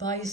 22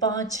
5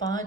5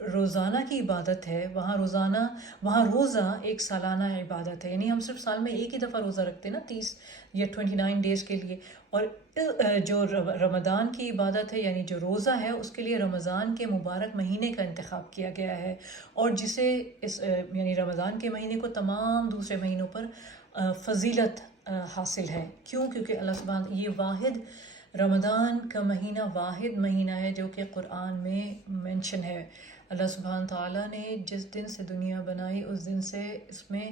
روزانہ کی عبادت ہے، وہاں روزہ ایک سالانہ عبادت ہے، یعنی ہم صرف سال میں ایک ہی دفعہ روزہ رکھتے ہیں نا 30 یا 29 ڈیز کے لیے، اور جو رمضان کی عبادت ہے یعنی جو روزہ ہے اس کے لیے رمضان کے مبارک مہینے کا انتخاب کیا گیا ہے، اور جسے یعنی رمضان کے مہینے کو تمام دوسرے مہینوں پر فضیلت حاصل ہے۔ کیونکہ اللہ سبحانہ یہ واحد رمضان کا مہینہ واحد مہینہ ہے جو کہ قرآن میں مینشن ہے۔ اللہ سبحانہ تعالیٰ نے جس دن سے دنیا بنائی اس دن سے اس میں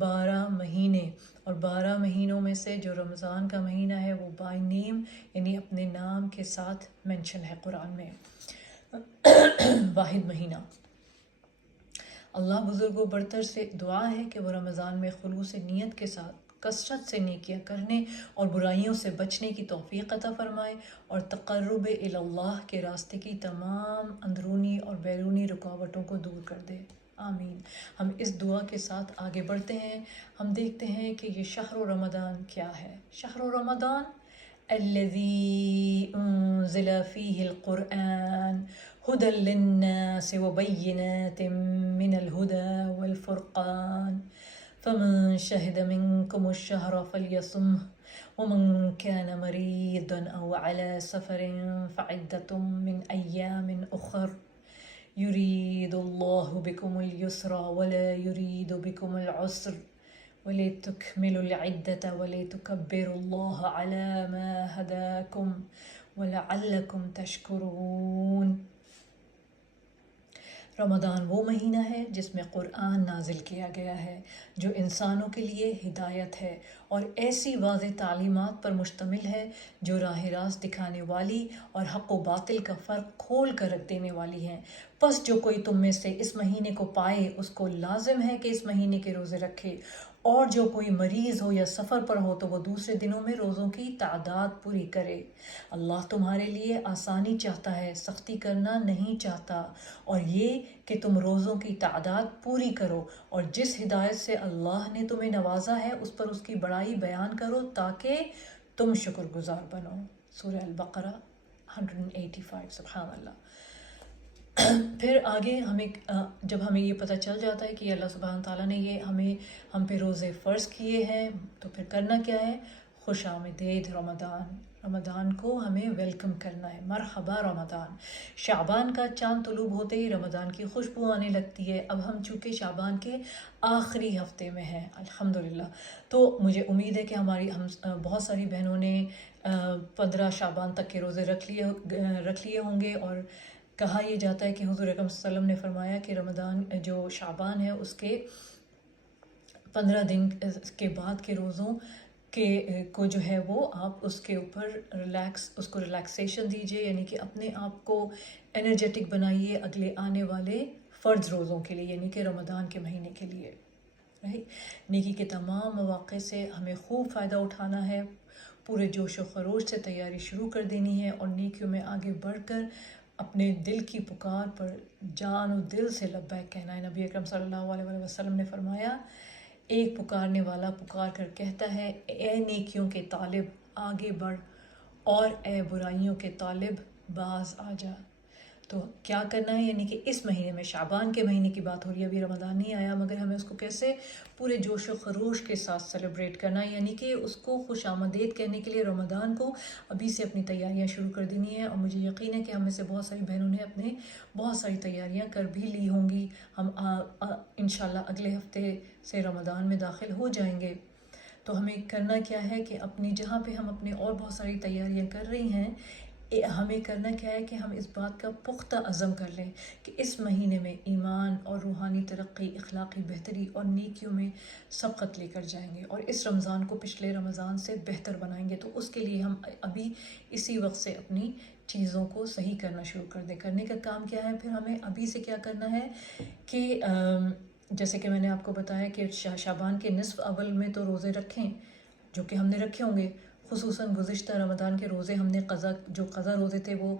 12 مہینے، اور 12 مہینوں میں سے جو رمضان کا مہینہ ہے وہ بائی نیم یعنی اپنے نام کے ساتھ مینشن ہے قرآن میں، واحد مہینہ۔ اللہ بزرگ و برتر سے دعا ہے کہ وہ رمضان میں خلوص نیت کے ساتھ کثرت سے نیکیاں کرنے اور برائیوں سے بچنے کی توفیق عطا فرمائے، اور تقرب اللہ کے راستے کی تمام اندرونی اور بیرونی رکاوٹوں کو دور کر دے، آمین۔ ہم اس دعا کے ساتھ آگے بڑھتے ہیں۔ ہم دیکھتے ہیں کہ یہ شہر رمضان کیا ہے۔ شہر رمضان الذي انزل فيه القرآن هدى للناس وبينات من الهدى والفرقان فمن شهد منكم الشهر فليصمه ومن كان مريضا أو على سفر فعدة من أيام أخر يريد الله بكم اليسر ولا يريد بكم العسر ولتكملوا العدة ولتكبروا الله على ما هداكم وَلَعَلَّكُمْ تَشْكُرُونَ۔ رمضان وہ مہینہ ہے جس میں قرآن نازل کیا گیا ہے جو انسانوں کے لیے ہدایت ہے اور ایسی واضح تعلیمات پر مشتمل ہے جو راہ راست دکھانے والی اور حق و باطل کا فرق کھول کر رکھ دینے والی ہیں۔ پس جو کوئی تم میں سے اس مہینے کو پائے اس کو لازم ہے کہ اس مہینے کے روزے رکھے، اور جو کوئی مریض ہو یا سفر پر ہو تو وہ دوسرے دنوں میں روزوں کی تعداد پوری کرے۔ اللہ تمہارے لیے آسانی چاہتا ہے، سختی کرنا نہیں چاہتا، اور یہ کہ تم روزوں کی تعداد پوری کرو، اور جس ہدایت سے اللہ نے تمہیں نوازا ہے اس پر اس کی بڑائی بیان کرو تاکہ تم شکر گزار بنو۔ سورہ البقرہ 185۔ سبحان اللہ۔ پھر آگے جب ہمیں یہ پتہ چل جاتا ہے کہ اللہ سبحانہ تعالیٰ نے یہ ہم پہ روزے فرض کیے ہیں تو پھر کرنا کیا ہے؟ خوش آمدید رمضان کو ہمیں ویلکم کرنا ہے۔ مرحبا رمضان۔ شعبان کا چاند طلوع ہوتے ہی رمضان کی خوشبو آنے لگتی ہے۔ اب ہم چونکہ شعبان کے آخری ہفتے میں ہیں الحمدللہ، تو مجھے امید ہے کہ ہم بہت ساری بہنوں نے 15 شعبان تک کے روزے رکھ لیے ہوں گے، اور کہا یہ جاتا ہے کہ حضور اکرم صلی اللہ علیہ وسلم نے فرمایا کہ رمضان جو شعبان ہے اس کے 15 دن کے بعد کے روزوں کو جو ہے وہ آپ اس کے اوپر ریلیکسیشن دیجئے، یعنی کہ اپنے آپ کو انرجیٹک بنائیے اگلے آنے والے فرض روزوں کے لیے، یعنی کہ رمضان کے مہینے کے لیے۔ نیکی کے تمام مواقع سے ہمیں خوب فائدہ اٹھانا ہے، پورے جوش و خروش سے تیاری شروع کر دینی ہے، اور نیکیوں میں آگے بڑھ کر اپنے دل کی پکار پر جان و دل سے لبیک کہنا ہے۔ نبی اکرم صلی اللہ علیہ وسلم نے فرمایا، ایک پکارنے والا پکار کر کہتا ہے، اے نیکیوں کے طالب آگے بڑھ، اور اے برائیوں کے طالب باز آ جا۔ تو کیا کرنا ہے؟ یعنی کہ اس مہینے میں شعبان کے مہینے کی بات ہو رہی ہے، ابھی رمضان نہیں آیا، مگر ہمیں اس کو کیسے پورے جوش و خروش کے ساتھ سیلیبریٹ کرنا ہے، یعنی کہ اس کو خوش آمدید کہنے کے لیے رمضان کو ابھی سے اپنی تیاریاں شروع کر دینی ہے۔ اور مجھے یقین ہے کہ ہم میں سے بہت ساری بہنوں نے اپنے بہت ساری تیاریاں کر بھی لی ہوں گی۔ ہم انشاءاللہ اگلے ہفتے سے رمضان میں داخل ہو جائیں گے، تو ہمیں کرنا کیا ہے کہ اپنی جہاں پہ ہم اپنے اور بہت ساری تیاریاں کر رہی ہیں، ہمیں کرنا کیا ہے کہ ہم اس بات کا پختہ عزم کر لیں کہ اس مہینے میں ایمان اور روحانی ترقی، اخلاقی بہتری اور نیکیوں میں سبقت لے کر جائیں گے، اور اس رمضان کو پچھلے رمضان سے بہتر بنائیں گے۔ تو اس کے لیے ہم ابھی اسی وقت سے اپنی چیزوں کو صحیح کرنا شروع کر دیں۔ کرنے کا کام کیا ہے؟ پھر ہمیں ابھی سے کیا کرنا ہے کہ جیسے کہ میں نے آپ کو بتایا کہ شعبان کے نصف اول میں تو روزے رکھیں، جو کہ ہم نے رکھے ہوں گے، خصوصاً گزشتہ رمضان کے روزے ہم نے قضا روزے تھے وہ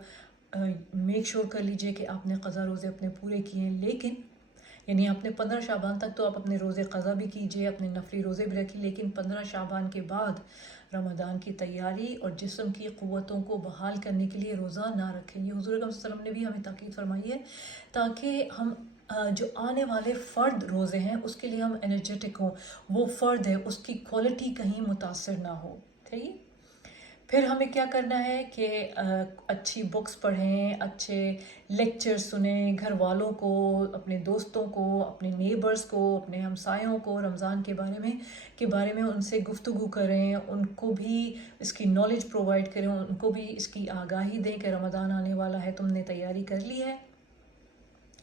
میک شور کر لیجئے کہ آپ نے قضا روزے اپنے پورے کیے ہیں، لیکن یعنی آپ نے 15 شعبان تک تو آپ اپنے روزے قضا بھی کیجئے، اپنے نفلی روزے بھی رکھیں، لیکن 15 شعبان کے بعد رمضان کی تیاری اور جسم کی قوتوں کو بحال کرنے کے لیے روزہ نہ رکھیں. یہ حضور اکرم صلی اللہ علیہ وسلم نے بھی ہمیں تاکید فرمائی ہے تاکہ ہم جو آنے والے فرد روزے ہیں اس کے لیے ہم انرجیٹک ہوں. وہ فرد ہے اس کی کوالٹی کہیں متاثر نہ ہو. ٹھیک. پھر ہمیں کیا کرنا ہے کہ اچھی بکس پڑھیں, اچھے لیکچر سنیں, گھر والوں کو, اپنے دوستوں کو, اپنے نیبرز کو, اپنے ہمسایوں کو رمضان کے بارے میں ان سے گفتگو کریں, ان کو بھی اس کی نالج پرووائڈ کریں, ان کو بھی اس کی آگاہی دیں کہ رمضان آنے والا ہے, تم نے تیاری کر لی ہے.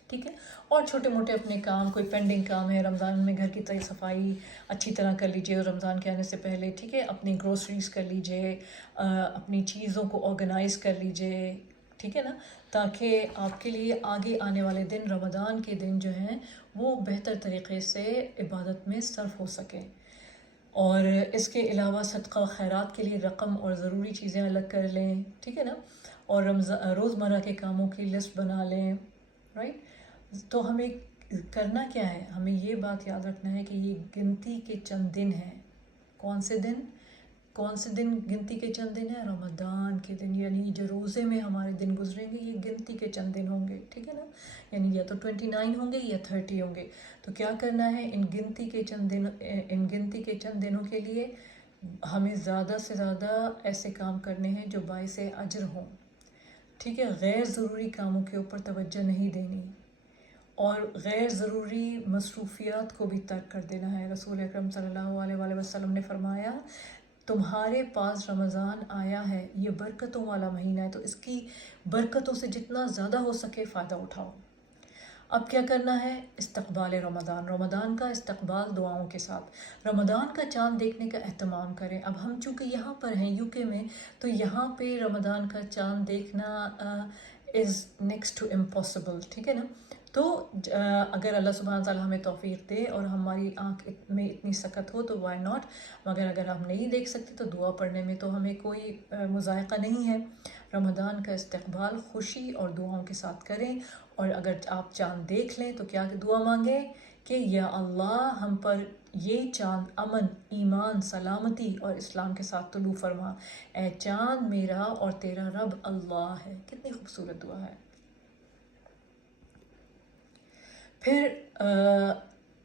ٹھیک ہے. اور چھوٹے موٹے اپنے کام, کوئی پینڈنگ کام ہے رمضان میں, گھر کی صفائی اچھی طرح کر لیجئے رمضان کے آنے سے پہلے. ٹھیک ہے. اپنی گروسریز کر لیجئے, اپنی چیزوں کو آرگنائز کر لیجئے. ٹھیک ہے نا, تاکہ آپ کے لیے آگے آنے والے دن, رمضان کے دن جو ہیں وہ بہتر طریقے سے عبادت میں صرف ہو سکیں. اور اس کے علاوہ صدقہ خیرات کے لیے رقم اور ضروری چیزیں الگ کر لیں. ٹھیک ہے نا. اور روزمرہ کے کاموں کی لسٹ بنا لیں. رائٹ. تو ہمیں کرنا کیا ہے, ہمیں یہ بات یاد رکھنا ہے کہ یہ گنتی کے چند دن ہیں. کون سے دن گنتی کے چند دن ہیں؟ رمضان کے دن, یعنی جو روزے میں ہمارے دن گزریں گے یہ گنتی کے چند دن ہوں گے. ٹھیک ہے نا. یعنی یا تو 29 ہوں گے یا 30 ہوں گے. تو کیا کرنا ہے, ان گنتی کے چند دنوں کے لیے ہمیں زیادہ سے زیادہ ایسے کام کرنے ہیں جو باعث اجر ہوں. ٹھیک ہے. غیر ضروری کاموں کے اوپر توجہ نہیں دینی, اور غیر ضروری مصروفیات کو بھی ترک کر دینا ہے. رسول اکرم صلی اللہ علیہ وسلم نے فرمایا تمہارے پاس رمضان آیا ہے, یہ برکتوں والا مہینہ ہے, تو اس کی برکتوں سے جتنا زیادہ ہو سکے فائدہ اٹھاؤ. اب کیا کرنا ہے, استقبال رمضان کا استقبال دعاؤں کے ساتھ. رمضان کا چاند دیکھنے کا اہتمام کریں. اب ہم چونکہ یہاں پر ہیں یو کے میں, تو یہاں پہ رمضان کا چاند دیکھنا از نیکسٹ ٹو امپاسبل. ٹھیک ہے نا. تو اگر اللہ سبحانہ تعالیٰ ہمیں توفیق دے اور ہماری آنکھ میں اتنی سکت ہو تو وائی ناٹ, مگر اگر ہم نہیں دیکھ سکتے تو دعا پڑھنے میں تو ہمیں کوئی مضائقہ نہیں ہے. رمضان کا استقبال خوشی اور دعاؤں کے ساتھ کریں, اور اگر آپ چاند دیکھ لیں تو کیا دعا مانگیں کہ یا اللہ ہم پر یہ چاند امن, ایمان, سلامتی اور اسلام کے ساتھ طلوع فرما. اے چاند میرا اور تیرا رب اللہ ہے. کتنی خوبصورت دعا ہے. پھر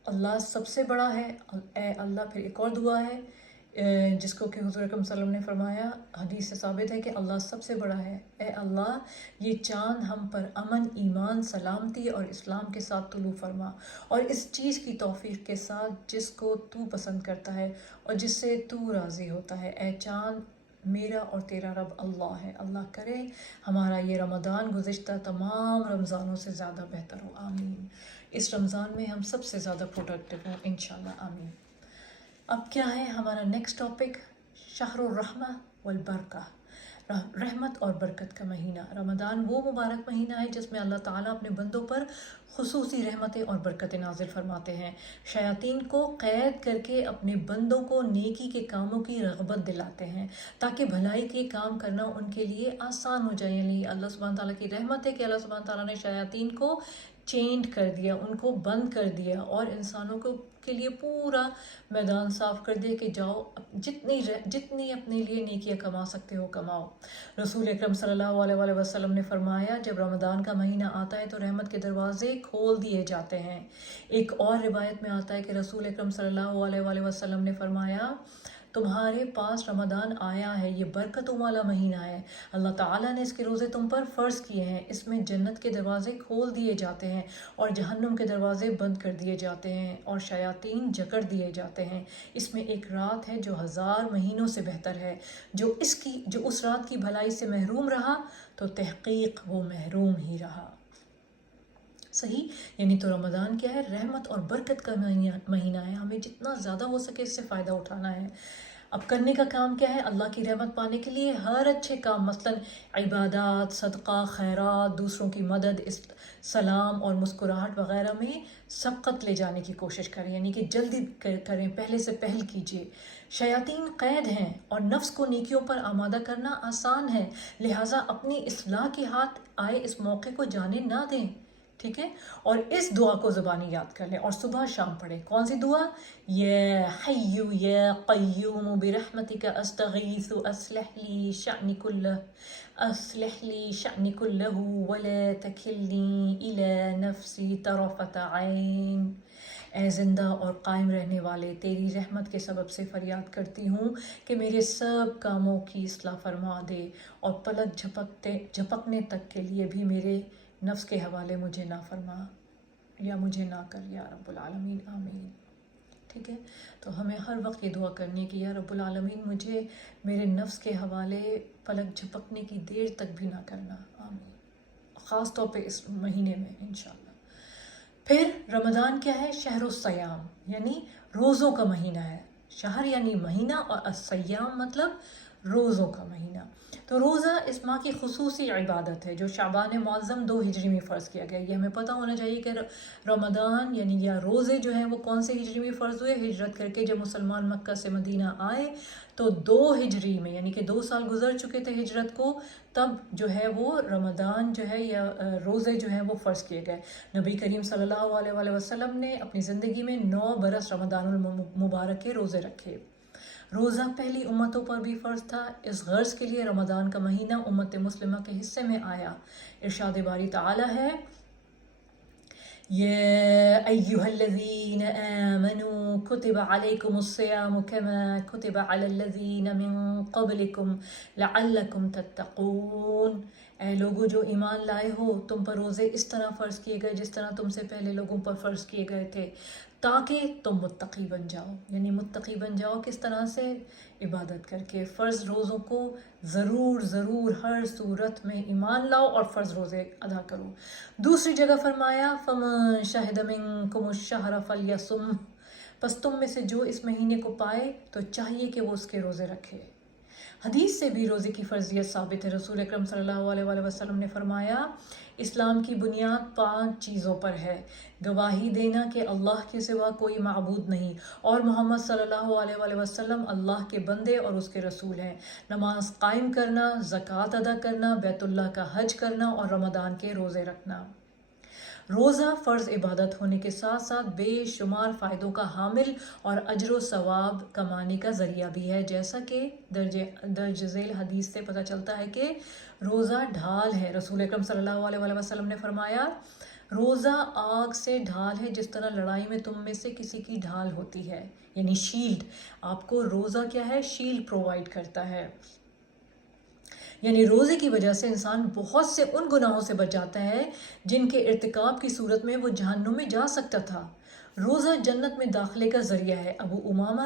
اللہ سب سے بڑا ہے. اے اللہ, پھر ایک اور دعا ہے جس کو کہ حضور اکرم صلی اللہ علیہ وسلم نے فرمایا, حدیث سے ثابت ہے کہ اللہ سب سے بڑا ہے. اے اللہ یہ چاند ہم پر امن, ایمان, سلامتی اور اسلام کے ساتھ طلوع فرما, اور اس چیز کی توفیق کے ساتھ جس کو تو پسند کرتا ہے اور جس سے تو راضی ہوتا ہے. اے چاند میرا اور تیرا رب اللہ ہے. اللہ کرے ہمارا یہ رمضان گزشتہ تمام رمضانوں سے زیادہ بہتر ہو. آمین. اس رمضان میں ہم سب سے زیادہ پروڈکٹیو ہوں انشاءاللہ. آمین. اب کیا ہے ہمارا نیکسٹ ٹاپک, شہر الرحمہ والبرکہ, رحمت اور برکت کا مہینہ. رمضان وہ مبارک مہینہ ہے جس میں اللہ تعالیٰ اپنے بندوں پر خصوصی رحمتیں اور برکتیں نازل فرماتے ہیں. شیاطین کو قید کر کے اپنے بندوں کو نیکی کے کاموں کی رغبت دلاتے ہیں تاکہ بھلائی کے کام کرنا ان کے لیے آسان ہو جائے. یعنی اللہ سبحانہ تعالیٰ کی رحمت ہے کہ اللہ سبحانہ تعالیٰ نے شیاطین کو چینڈ کر دیا, ان کو بند کر دیا, اور انسانوں کو کے لیے پورا میدان صاف کر دیا کہ جاؤ جتنی اپنے لیے نیکیاں کما سکتے ہو کماؤ. رسول اکرم صلی اللہ علیہ وسلم نے فرمایا جب رمضان کا مہینہ آتا ہے تو رحمت کے دروازے کھول دیے جاتے ہیں. ایک اور روایت میں آتا ہے کہ رسول اکرم صلی اللہ علیہ وسلم نے فرمایا تمہارے پاس رمضان آیا ہے, یہ برکتوں والا مہینہ ہے. اللہ تعالیٰ نے اس کے روزے تم پر فرض کیے ہیں. اس میں جنت کے دروازے کھول دیے جاتے ہیں اور جہنم کے دروازے بند کر دیے جاتے ہیں اور شیاطین جکڑ دیے جاتے ہیں. اس میں ایک رات ہے جو 1000 مہینوں سے بہتر ہے. جو اس رات کی بھلائی سے محروم رہا تو تحقیق وہ محروم ہی رہا. صحیح. یعنی تو رمضان کیا ہے, رحمت اور برکت کا مہینہ ہے. ہمیں جتنا زیادہ ہو سکے اس سے فائدہ اٹھانا ہے. اب کرنے کا کام کیا ہے, اللہ کی رحمت پانے کے لیے ہر اچھے کام, مثلا عبادات, صدقہ, خیرات, دوسروں کی مدد, سلام اور مسکراہٹ وغیرہ میں سبقت لے جانے کی کوشش کریں. یعنی کہ جلدی کریں, پہلے سے پہل کیجیے. شیاطین قید ہیں اور نفس کو نیکیوں پر آمادہ کرنا آسان ہے, لہٰذا اپنی اصلاح کے ہاتھ آئے اس موقع کو جانے نہ دیں. ٹھیک ہے، اور اس دعا کو زبانی یاد کر لیں اور صبح شام پڑھیں۔ کون سی دعا؟ یا حی یا قیوم برحمتک استغیث اصلح لی شأنی کلہ، اصلح لی شأنی کلہ ولا تکلنی الی نفسی طرفۃ عین۔ اے زندہ اور قائم رہنے والے، تیری رحمت کے سبب سے فریاد کرتی ہوں کہ میرے سب کاموں کی اصلاح فرما دے، اور پلک جھپکنے تک کے لیے بھی میرے نفس کے حوالے مجھے نہ فرما یا مجھے نہ کر یا رب العالمین، آمین۔ ٹھیک ہے، تو ہمیں ہر وقت یہ دعا کرنی ہے کہ یا رب العالمین مجھے میرے نفس کے حوالے پلک جھپکنے کی دیر تک بھی نہ کرنا، آمین، خاص طور پہ اس مہینے میں انشاءاللہ۔ پھر رمضان کیا ہے؟ شہر الصیام، یعنی روزوں کا مہینہ ہے۔ شہر یعنی مہینہ، اور الصیام مطلب روزوں کا مہینہ۔ تو روزہ اس ماہ کی خصوصی عبادت ہے جو شعبان معظم 2 ہجری میں فرض کیا گیا۔ یہ ہمیں پتہ ہونا چاہیے کہ رمضان یعنی یا روزے جو ہیں وہ کون سے ہجری میں فرض ہوئے؟ ہجرت کر کے جب مسلمان مکہ سے مدینہ آئے تو 2 ہجری میں، یعنی کہ 2 سال گزر چکے تھے ہجرت کو، تب جو ہے وہ رمضان جو ہے یا روزے جو ہیں وہ فرض کیے گئے۔ نبی کریم صلی اللہ علیہ وسلم نے اپنی زندگی میں 9 برس رمضان المبارک کے روزے رکھے۔ روزہ پہلی امتوں پر بھی فرض تھا، اس غرض کے لیے رمضان کا مہینہ امت مسلمہ کے حصے میں آیا۔ ارشاد باری تعالی ہے، یا ایہا الذین آمنوا کتب علیکم الصیام کما کتب علی الذین من قبلکم لعلکم تتقون۔ اے لوگو جو ایمان لائے ہو، تم پر روزے اس طرح فرض کیے گئے جس طرح تم سے پہلے لوگوں پر فرض کیے گئے تھے، تاکہ تم متقی بن جاؤ۔ یعنی متقی بن جاؤ کس طرح سے؟ عبادت کر کے۔ فرض روزوں کو ضرور ہر صورت میں ایمان لاؤ اور فرض روزے ادا کرو۔ دوسری جگہ فرمایا، فَمَن شَهِدَ مِنكُمُ الشَّهْرَ فَلْيَصُمْهُ، پس تم میں سے جو اس مہینے کو پائے تو چاہیے کہ وہ اس کے روزے رکھے۔ حدیث سے بھی روزے کی فرضیت ثابت ہے۔ رسول اکرم صلی اللہ علیہ وسلم نے فرمایا، اسلام کی بنیاد 5 چیزوں پر ہے: گواہی دینا کہ اللہ کے سوا کوئی معبود نہیں اور محمد صلی اللہ علیہ وسلم اللہ کے بندے اور اس کے رسول ہیں، نماز قائم کرنا، زکوٰۃ ادا کرنا، بیت اللہ کا حج کرنا اور رمضان کے روزے رکھنا۔ روزہ فرض عبادت ہونے کے ساتھ ساتھ بے شمار فائدوں کا حامل اور اجر و ثواب کمانے کا ذریعہ بھی ہے، جیسا کہ درج ذیل حدیث سے پتہ چلتا ہے کہ روزہ ڈھال ہے۔ رسول اکرم صلی اللہ علیہ وسلم نے فرمایا، روزہ آگ سے ڈھال ہے جس طرح لڑائی میں تم میں سے کسی کی ڈھال ہوتی ہے، یعنی شیلڈ۔ آپ کو روزہ کیا ہے؟ شیلڈ پرووائڈ کرتا ہے۔ یعنی روزے کی وجہ سے انسان بہت سے ان گناہوں سے بچ جاتا ہے جن کے ارتکاب کی صورت میں وہ جہنم میں جا سکتا تھا۔ روزہ جنت میں داخلے کا ذریعہ ہے۔ ابو امامہ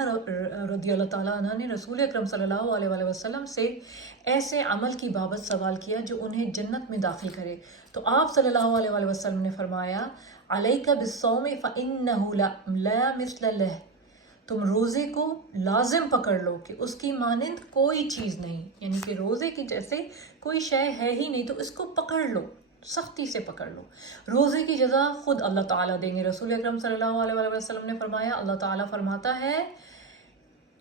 رضی اللہ تعالیٰ عنہ نے رسول اکرم صلی اللہ علیہ وسلم سے ایسے عمل کی بابت سوال کیا جو انہیں جنت میں داخل کرے، تو آپ صلی اللہ علیہ وسلم نے فرمایا، علیک بالصوم فإنہ لا مثل لہ، تم روزے کو لازم پکڑ لو کہ اس کی مانند کوئی چیز نہیں، یعنی کہ روزے کی جیسے کوئی شے ہے ہی نہیں، تو اس کو پکڑ لو، سختی سے پکڑ لو۔ روزے کی جزا خود اللہ تعالیٰ دیں گے۔ رسول اکرم صلی اللہ علیہ وسلم نے فرمایا، اللہ تعالیٰ فرماتا ہے،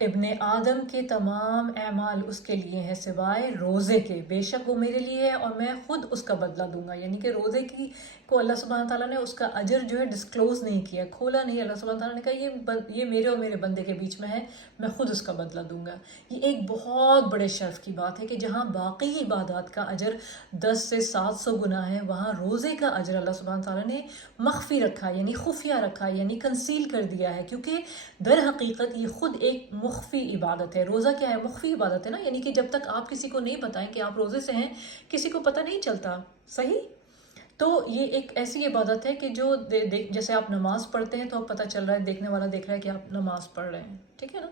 ابن آدم کے تمام اعمال اس کے لیے ہیں سوائے روزے کے، بے شک وہ میرے لیے ہے اور میں خود اس کا بدلہ دوں گا۔ یعنی کہ روزے کی کو اللہ سبحانہ تعالیٰ نے اس کا اجر جو ہے ڈسکلوز نہیں کیا، کھولا نہیں۔ اللہ سبحانہ تعالیٰ نے کہا یہ میرے اور میرے بندے کے بیچ میں ہے، میں خود اس کا بدلہ دوں گا۔ یہ ایک بہت بڑے شرف کی بات ہے کہ جہاں باقی عبادات کا اجر 10 سے 700 گنا ہے، وہاں روزے کا اجر اللہ سبحانہ تعالیٰ نے مخفی رکھا، یعنی خفیہ رکھا، یعنی کنسیل کر دیا ہے، کیونکہ در حقیقت یہ خود ایک مخفی عبادت ہے۔ روزہ کیا ہے؟ مخفی عبادت ہے نا، یعنی کہ جب تک آپ کسی کو نہیں بتائیں کہ آپ روزے سے ہیں، کسی کو پتہ نہیں چلتا، صحیح؟ تو یہ ایک ایسی عبادت ہے کہ جو جیسے آپ نماز پڑھتے ہیں تو آپ پتہ چل رہا ہے، دیکھنے والا دیکھ رہا ہے کہ آپ نماز پڑھ رہے ہیں، ٹھیک ہے نا؟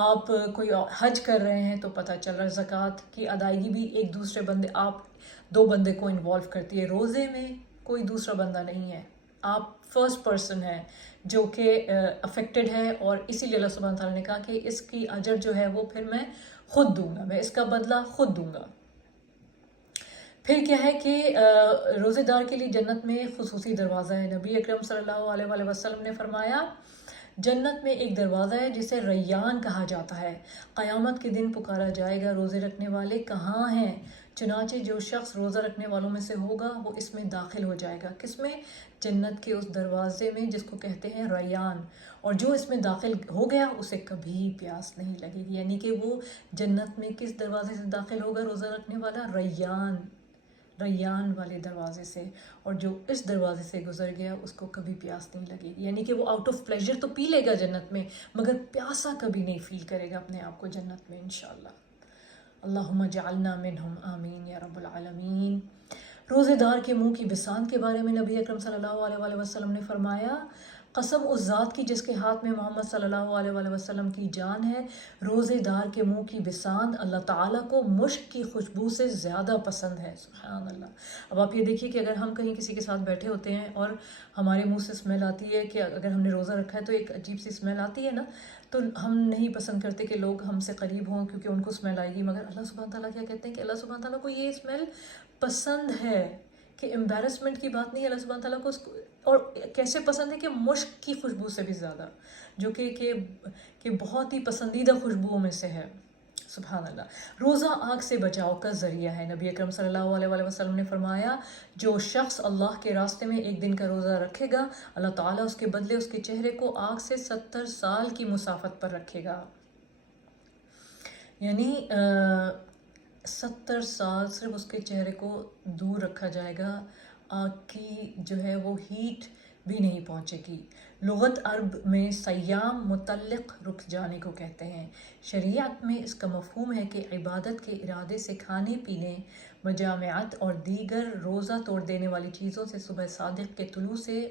آپ کوئی حج کر رہے ہیں تو پتہ چل رہا ہے۔ زکوٰۃ کی ادائیگی بھی ایک دوسرے بندے، آپ 2 بندے کو انوالو کرتی ہے۔ روزے میں کوئی دوسرا بندہ نہیں ہے، آپ فرسٹ پرسن ہیں جو کہ افیکٹڈ ہے، اور اسی لیے اللہ سبحانہ تعالیٰ نے کہا کہ اس کی اجر جو ہے وہ پھر میں خود دوں گا، میں اس کا بدلہ خود دوں گا۔ پھر کیا ہے کہ روزے دار کے لیے جنت میں خصوصی دروازہ ہے۔ نبی اکرم صلی اللہ علیہ وسلم نے فرمایا، جنت میں ایک دروازہ ہے جسے ریان کہا جاتا ہے، قیامت کے دن پکارا جائے گا، روزے رکھنے والے کہاں ہیں؟ چنانچہ جو شخص روزہ رکھنے والوں میں سے ہوگا وہ اس میں داخل ہو جائے گا. کس میں؟ جنت کے اس دروازے میں جس کو کہتے ہیں ریان. اور جو اس میں داخل ہو گیا اسے کبھی پیاس نہیں لگے گی. یعنی کہ وہ جنت میں کس دروازے سے داخل ہوگا روزہ رکھنے والا؟ ریان، ریان والے دروازے سے. اور جو اس دروازے سے گزر گیا اس کو کبھی پیاس نہیں لگے گی. یعنی کہ وہ آؤٹ آف پلیجر تو پی لے گا جنت میں، مگر پیاسا کبھی نہیں فیل کرے گا اپنے آپ کو جنت میں انشاءاللہ. اللہم جعلنا منہم، آمین یا رب العالمین. روزے دار کے منہ کی بسانت کے بارے میں نبی اکرم صلی اللہ علیہ وآلہ وسلم نے فرمایا، قسم اس ذات کی جس کے ہاتھ میں محمد صلی اللہ علیہ وآلہ وسلم کی جان ہے، روزے دار کے منہ کی بسانت اللہ تعالیٰ کو مشک کی خوشبو سے زیادہ پسند ہے. سبحان اللہ. اب آپ یہ دیکھیے کہ اگر ہم کہیں کسی کے ساتھ بیٹھے ہوتے ہیں اور ہمارے منہ سے اسمیل آتی ہے کہ اگر ہم نے روزہ رکھا ہے تو ایک عجیب سی اسمیل آتی ہے نا، تو ہم نہیں پسند کرتے کہ لوگ ہم سے قریب ہوں کیونکہ ان کو اسمیل آئے گی. مگر اللہ سبحانہ تعالیٰ کیا کہتے ہیں کہ اللہ سبحانہ تعالیٰ کو یہ اسمیل پسند ہے، کہ امبیرسمنٹ کی بات نہیں. اللہ سبحانہ تعالیٰ کو اس کو اور کیسے پسند ہے کہ مشک کی خوشبو سے بھی زیادہ، جو کہ بہت ہی پسندیدہ خوشبوؤں میں سے ہے. سبحان اللہ. روزہ آگ سے بچاؤ کا ذریعہ ہے. نبی اکرم صلی اللہ علیہ وآلہ وسلم نے فرمایا، جو شخص اللہ کے راستے میں ایک دن کا روزہ رکھے گا، اللہ تعالیٰ اس کے بدلے اس کے چہرے کو آگ سے 70 سال کی مسافت پر رکھے گا. یعنی 70 سال صرف اس کے چہرے کو دور رکھا جائے گا، آگ کی جو ہے وہ ہیٹ بھی نہیں پہنچے گی. لغت عرب میں سیام متعلق رک جانے کو کہتے ہیں. شریعت میں اس کا مفہوم ہے کہ عبادت کے ارادے سے کھانے پینے، مجامعت اور دیگر روزہ توڑ دینے والی چیزوں سے صبح صادق کے طلوع سے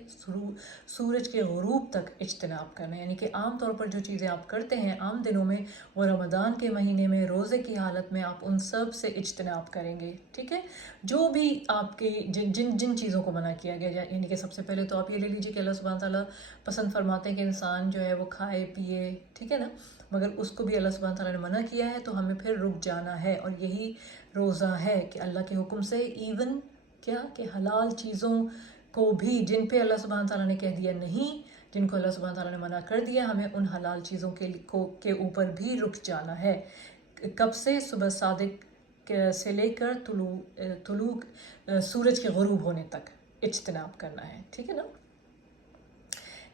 سورج کے غروب تک اجتناب کرنا. یعنی کہ عام طور پر جو چیزیں آپ کرتے ہیں عام دنوں میں، وہ رمضان کے مہینے میں روزے کی حالت میں آپ ان سب سے اجتناب کریں گے. ٹھیک ہے؟ جو بھی آپ کے جن چیزوں کو منع کیا گیا، یعنی کہ سب سے پہلے تو آپ یہ لے لیجیے کہ اللہ سبحانہ تعالیٰ پسند فرماتے ہیں کہ انسان جو ہے وہ کھائے پیے، ٹھیک ہے نا، مگر اس کو بھی اللہ سبحانہ تعالیٰ نے منع کیا ہے، تو ہمیں پھر رک جانا ہے. اور یہی روزہ ہے کہ اللہ کے حکم سے ایون کیا کہ حلال چیزوں کو بھی جن پہ اللہ سبحانہ تعالیٰ نے کہہ دیا نہیں، جن کو اللہ سبحانہ تعالیٰ نے منع کر دیا، ہمیں ان حلال چیزوں کے اوپر بھی رک جانا ہے. کب سے؟ صبح صادق سے لے کر طلوع سورج کے غروب ہونے تک اجتناب کرنا ہے. ٹھیک ہے نا؟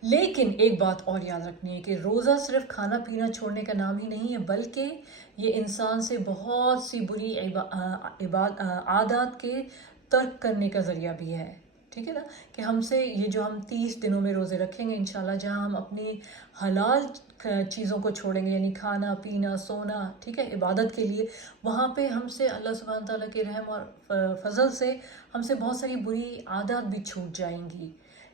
لیکن ایک بات اور یاد رکھنی ہے کہ روزہ صرف کھانا پینا چھوڑنے کا نام ہی نہیں ہے، بلکہ یہ انسان سے بہت سی بری عادات کے ترک کرنے کا ذریعہ بھی ہے. ٹھیک ہے نا؟ کہ ہم سے یہ جو ہم 30 دنوں میں روزے رکھیں گے انشاءاللہ، جہاں ہم اپنی حلال چیزوں کو چھوڑیں گے، یعنی کھانا پینا سونا، ٹھیک ہے، عبادت کے لیے، وہاں پہ ہم سے اللہ سبحانہ تعالیٰ کے رحم اور فضل سے ہم سے بہت ساری بری عادات بھی چھوٹ جائیں گی.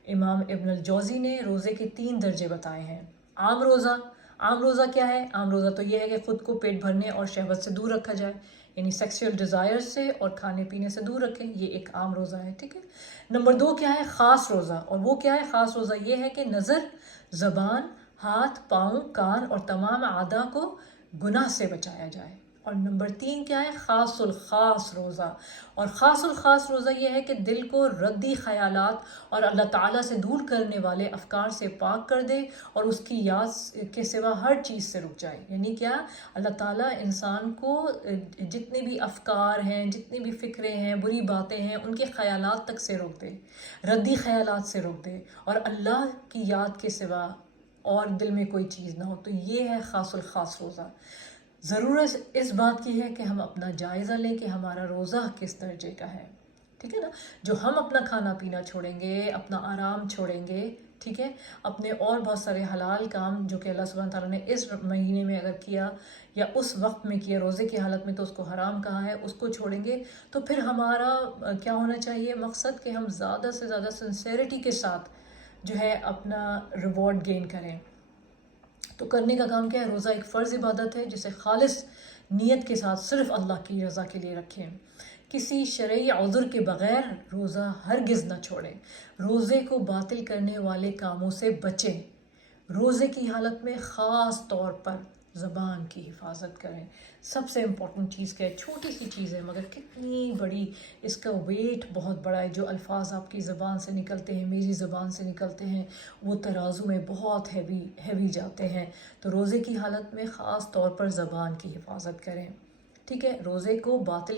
امام ابن الجوزی نے روزے کے 3 درجے بتائے ہیں. عام روزہ کیا ہے؟ عام روزہ تو یہ ہے کہ خود کو پیٹ بھرنے اور شہوت سے دور رکھا جائے، یعنی سیکسول ڈیزائر سے اور کھانے پینے سے دور رکھیں، یہ ایک عام روزہ ہے. ٹھیک ہے. نمبر 2 کیا ہے؟ خاص روزہ. اور وہ کیا ہے خاص روزہ؟ یہ ہے کہ نظر، زبان، ہاتھ، پاؤں، کان اور تمام اعضاء کو گناہ سے بچایا جائے. اور نمبر 3 کیا ہے؟ خاص الخاص روزہ. اور خاص الخاص روزہ یہ ہے کہ دل کو ردی خیالات اور اللہ تعالیٰ سے دور کرنے والے افکار سے پاک کر دے اور اس کی یاد کے سوا ہر چیز سے رک جائے. یعنی کیا؟ اللہ تعالیٰ انسان کو جتنے بھی افکار ہیں، جتنی بھی فکریں ہیں، بری باتیں ہیں، ان کے خیالات تک سے روک دے، ردی خیالات سے روک دے، اور اللہ کی یاد کے سوا اور دل میں کوئی چیز نہ ہو. تو یہ ہے خاص الخاص روزہ. ضرورت اس بات کی ہے کہ ہم اپنا جائزہ لیں کہ ہمارا روزہ کس درجے کا ہے. ٹھیک ہے نا؟ جو ہم اپنا کھانا پینا چھوڑیں گے، اپنا آرام چھوڑیں گے، ٹھیک ہے، اپنے اور بہت سارے حلال کام جو کہ اللہ سبحانہ تعالیٰ نے اس مہینے میں اگر کیا یا اس وقت میں کیا روزے کی حالت میں تو اس کو حرام کہا ہے، اس کو چھوڑیں گے، تو پھر ہمارا کیا ہونا چاہیے مقصد؟ کہ ہم زیادہ سے زیادہ سنسیریٹی کے ساتھ جو ہے اپنا ریوارڈ گین کریں. تو کرنے کا کام کیا ہے؟ روزہ ایک فرض عبادت ہے جسے خالص نیت کے ساتھ صرف اللہ کی رضا کے لیے رکھیں. کسی شرعی عذر کے بغیر روزہ ہرگز نہ چھوڑیں. روزے کو باطل کرنے والے کاموں سے بچیں. روزے کی حالت میں خاص طور پر زبان کی حفاظت کریں. سب سے امپورٹنٹ چیز کیا ہے؟ چھوٹی سی چیز ہے مگر کتنی بڑی، اس کا ویٹ بہت بڑا ہے. جو الفاظ آپ کی زبان سے نکلتے ہیں، میری زبان سے نکلتے ہیں، وہ ترازو میں بہت ہیوی جاتے ہیں. تو روزے کی حالت میں خاص طور پر زبان کی حفاظت کریں. ٹھیک ہے، روزے کو باطل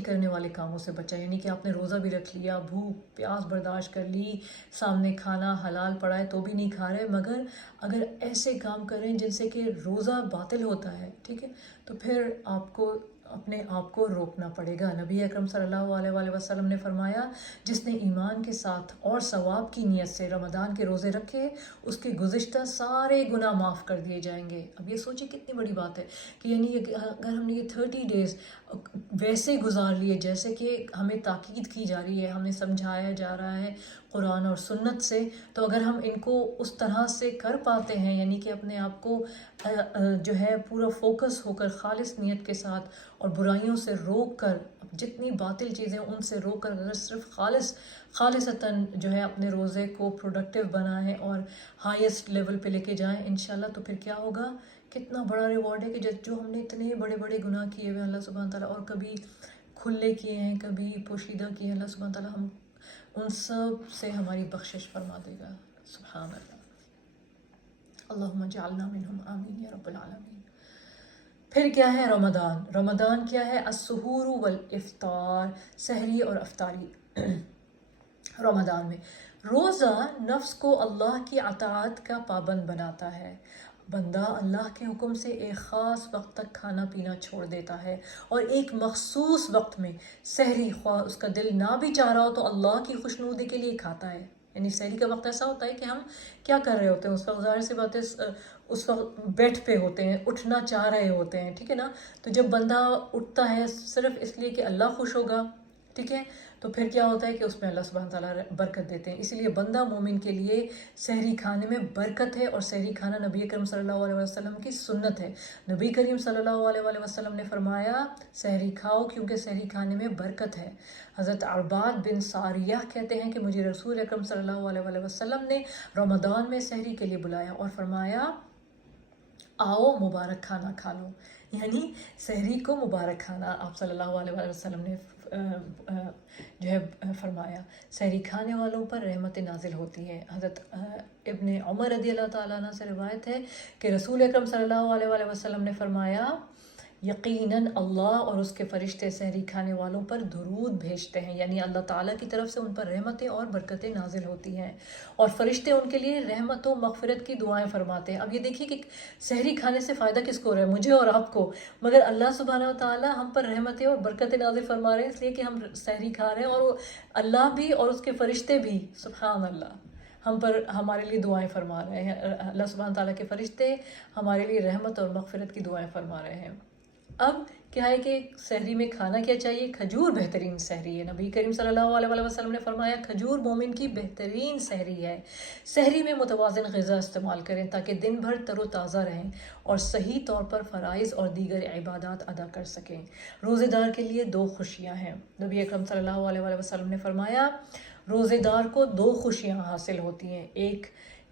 کرنے والے کاموں سے بچائیں، یعنی کہ آپ نے روزہ بھی رکھ لیا، بھوک پیاس برداشت کر لی، سامنے کھانا حلال پڑا ہے تو بھی نہیں کھا رہے، مگر اگر ایسے کام کریں جن سے کہ روزہ باطل ہوتا ہے، ٹھیک ہے، تو پھر آپ کو اپنے آپ کو روکنا پڑے گا۔ نبی اکرم صلی اللہ علیہ وآلہ وسلم نے فرمایا، جس نے ایمان کے ساتھ اور ثواب کی نیت سے رمضان کے روزے رکھے، اس کے گزشتہ سارے گناہ معاف کر دیے جائیں گے۔ اب یہ سوچیں کتنی بڑی بات ہے کہ یعنی اگر ہم نے یہ 30 ڈیز ویسے گزار لیے جیسے کہ ہمیں تاکید کی جا رہی ہے، ہمیں سمجھایا جا رہا ہے قرآن اور سنت سے، تو اگر ہم ان کو اس طرح سے کر پاتے ہیں، یعنی کہ اپنے آپ کو جو ہے پورا فوکس ہو کر خالص نیت کے ساتھ اور برائیوں سے روک کر، جتنی باطل چیزیں ان سے روک کر اگر صرف خالصتاً جو ہے اپنے روزے کو پروڈکٹیو بنائیں اور ہائیسٹ لیول پہ لے کے جائیں انشاءاللہ، تو پھر کیا ہوگا، کتنا بڑا ریوارڈ ہے کہ جو ہم نے اتنے بڑے بڑے گناہ کیے ہوئے اللہ سبحانہ تعالیٰ، اور کبھی کھلے کیے ہیں کبھی پوشیدہ کیے ہیں، اللہ سبحانہ تعالیٰ ہم ان سب سے ہماری بخشش فرما دے گا۔ سبحان اللہ، اللہم اجعلنا منہم، آمین یا رب العالمین۔ پھر کیا ہے رمضان؟ رمضان کیا ہے؟ السحور والافطار، سحری اور افطاری۔ رمضان میں روزہ نفس کو اللہ کی اطاعت کا پابند بناتا ہے۔ بندہ اللہ کے حکم سے ایک خاص وقت تک کھانا پینا چھوڑ دیتا ہے اور ایک مخصوص وقت میں سحری، خواہ اس کا دل نہ بھی چاہ رہا ہو تو اللہ کی خوشنودی کے لیے کھاتا ہے۔ یعنی سحری کا وقت ایسا ہوتا ہے کہ ہم کیا کر رہے ہوتے ہیں اس وقت، ظاہر سی بات ہے اس وقت بیڈ پہ ہوتے ہیں، اٹھنا چاہ رہے ہوتے ہیں، ٹھیک ہے نا، تو جب بندہ اٹھتا ہے صرف اس لیے کہ اللہ خوش ہوگا، ٹھیک ہے، تو پھر کیا ہوتا ہے کہ اس میں اللہ سبحانہ تعالیٰ برکت دیتے ہیں۔ اسی لیے بندہ مومن کے لیے سحری کھانے میں برکت ہے، اور سحری کھانا نبی کریم صلی اللہ علیہ وسلم کی سنت ہے۔ نبی کریم صلی اللہ علیہ وسلم نے فرمایا سحری کھاؤ کیونکہ سحری کھانے میں برکت ہے۔ حضرت عرباد بن ساریہ کہتے ہیں کہ مجھے رسول اکرم صلی اللہ علیہ وسلم نے رمضان میں سحری کے لیے بلایا اور فرمایا آؤ مبارک کھانا کھا لو، یعنی سحری کو مبارک کھانا آپ صلی اللہ علیہ وسلم نے جو ہے فرمایا۔ سحری کھانے والوں پر رحمت نازل ہوتی ہے۔ حضرت ابن عمر رضی اللہ تعالیٰ عنہ سے روایت ہے کہ رسول اکرم صلی اللہ علیہ وسلم نے فرمایا یقیناً اللہ اور اس کے فرشتے سحری کھانے والوں پر درود بھیجتے ہیں، یعنی اللہ تعالیٰ کی طرف سے ان پر رحمتیں اور برکتیں نازل ہوتی ہیں، اور فرشتے ان کے لیے رحمت و مغفرت کی دعائیں فرماتے ہیں۔ اب یہ دیکھیے کہ سحری کھانے سے فائدہ کس کو ہو رہا ہے؟ مجھے اور آپ کو، مگر اللہ سبحانہ و تعالیٰ ہم پر رحمتیں اور برکتیں نازل فرما رہے ہیں اس لیے کہ ہم سحری کھا رہے ہیں، اور اللہ بھی اور اس کے فرشتے بھی سبحان اللہ ہم پر ہمارے لیے دعائیں فرما رہے ہیں۔ اللہ سبحانہ تعالیٰ کے فرشتے ہمارے لیے رحمت اور مغفرت کی دعائیں فرما رہے ہیں۔ اب کیا ہے کہ سحری میں کھانا کیا چاہیے؟ کھجور بہترین سحری ہے۔ نبی کریم صلی اللہ علیہ وسلم نے فرمایا کھجور مومن کی بہترین سحری ہے۔ سحری میں متوازن غذا استعمال کریں تاکہ دن بھر تر و تازہ رہیں اور صحیح طور پر فرائض اور دیگر عبادات ادا کر سکیں۔ روزے دار کے لیے 2 خوشیاں ہیں۔ نبی اکرم صلی اللہ علیہ وسلم نے فرمایا روزے دار کو 2 خوشیاں حاصل ہوتی ہیں، ایک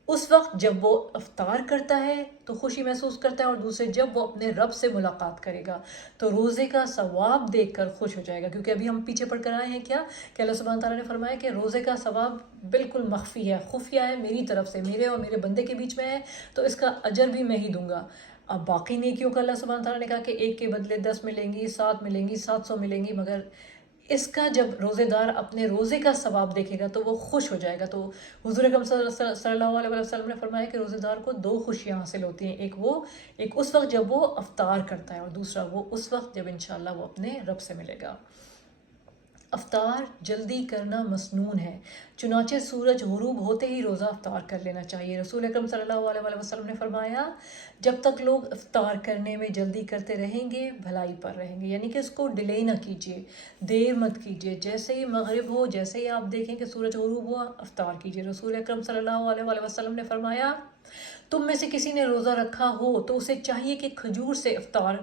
اس وقت جب وہ افطار کرتا ہے تو خوشی محسوس کرتا ہے، اور دوسرے جب وہ اپنے رب سے ملاقات کرے گا تو روزے کا ثواب دیکھ کر خوش ہو جائے گا، کیونکہ ابھی ہم پیچھے پڑھ کر آئے ہیں کیا کہ اللہ سبحانہ تعالیٰ نے فرمایا کہ روزے کا ثواب بالکل مخفی ہے، خفیہ ہے، میری طرف سے، میرے اور میرے بندے کے بیچ میں ہے، تو اس کا اجر بھی میں ہی دوں گا۔ اب باقی نیکیوں کا اللہ سبحانہ تعالیٰ نے کہا کہ 1 کے بدلے 10 ملیں گی، 7 ملیں گی، 700 ملیں گی، مگر اس کا جب روزے دار اپنے روزے کا ثواب دیکھے گا تو وہ خوش ہو جائے گا۔ تو حضور اکرم صلی اللہ علیہ وسلم نے فرمایا کہ روزے دار کو 2 خوشیاں حاصل ہوتی ہیں، ایک اس وقت جب وہ افطار کرتا ہے، اور دوسرا وہ اس وقت جب انشاءاللہ وہ اپنے رب سے ملے گا۔ افطار جلدی کرنا مسنون ہے، چنانچہ سورج غروب ہوتے ہی روزہ افطار کر لینا چاہیے۔ رسول اکرم صلی اللہ علیہ وسلم نے فرمایا جب تک لوگ افطار کرنے میں جلدی کرتے رہیں گے بھلائی پر رہیں گے، یعنی کہ اس کو ڈیلے نہ کیجیے، دیر مت کیجیے، جیسے ہی مغرب ہو، جیسے ہی آپ دیکھیں کہ سورج غروب ہوا افطار کیجیے۔ رسول اکرم صلی اللہ علیہ وسلم نے فرمایا تم میں سے کسی نے روزہ رکھا ہو تو اسے چاہیے کہ کھجور سے افطار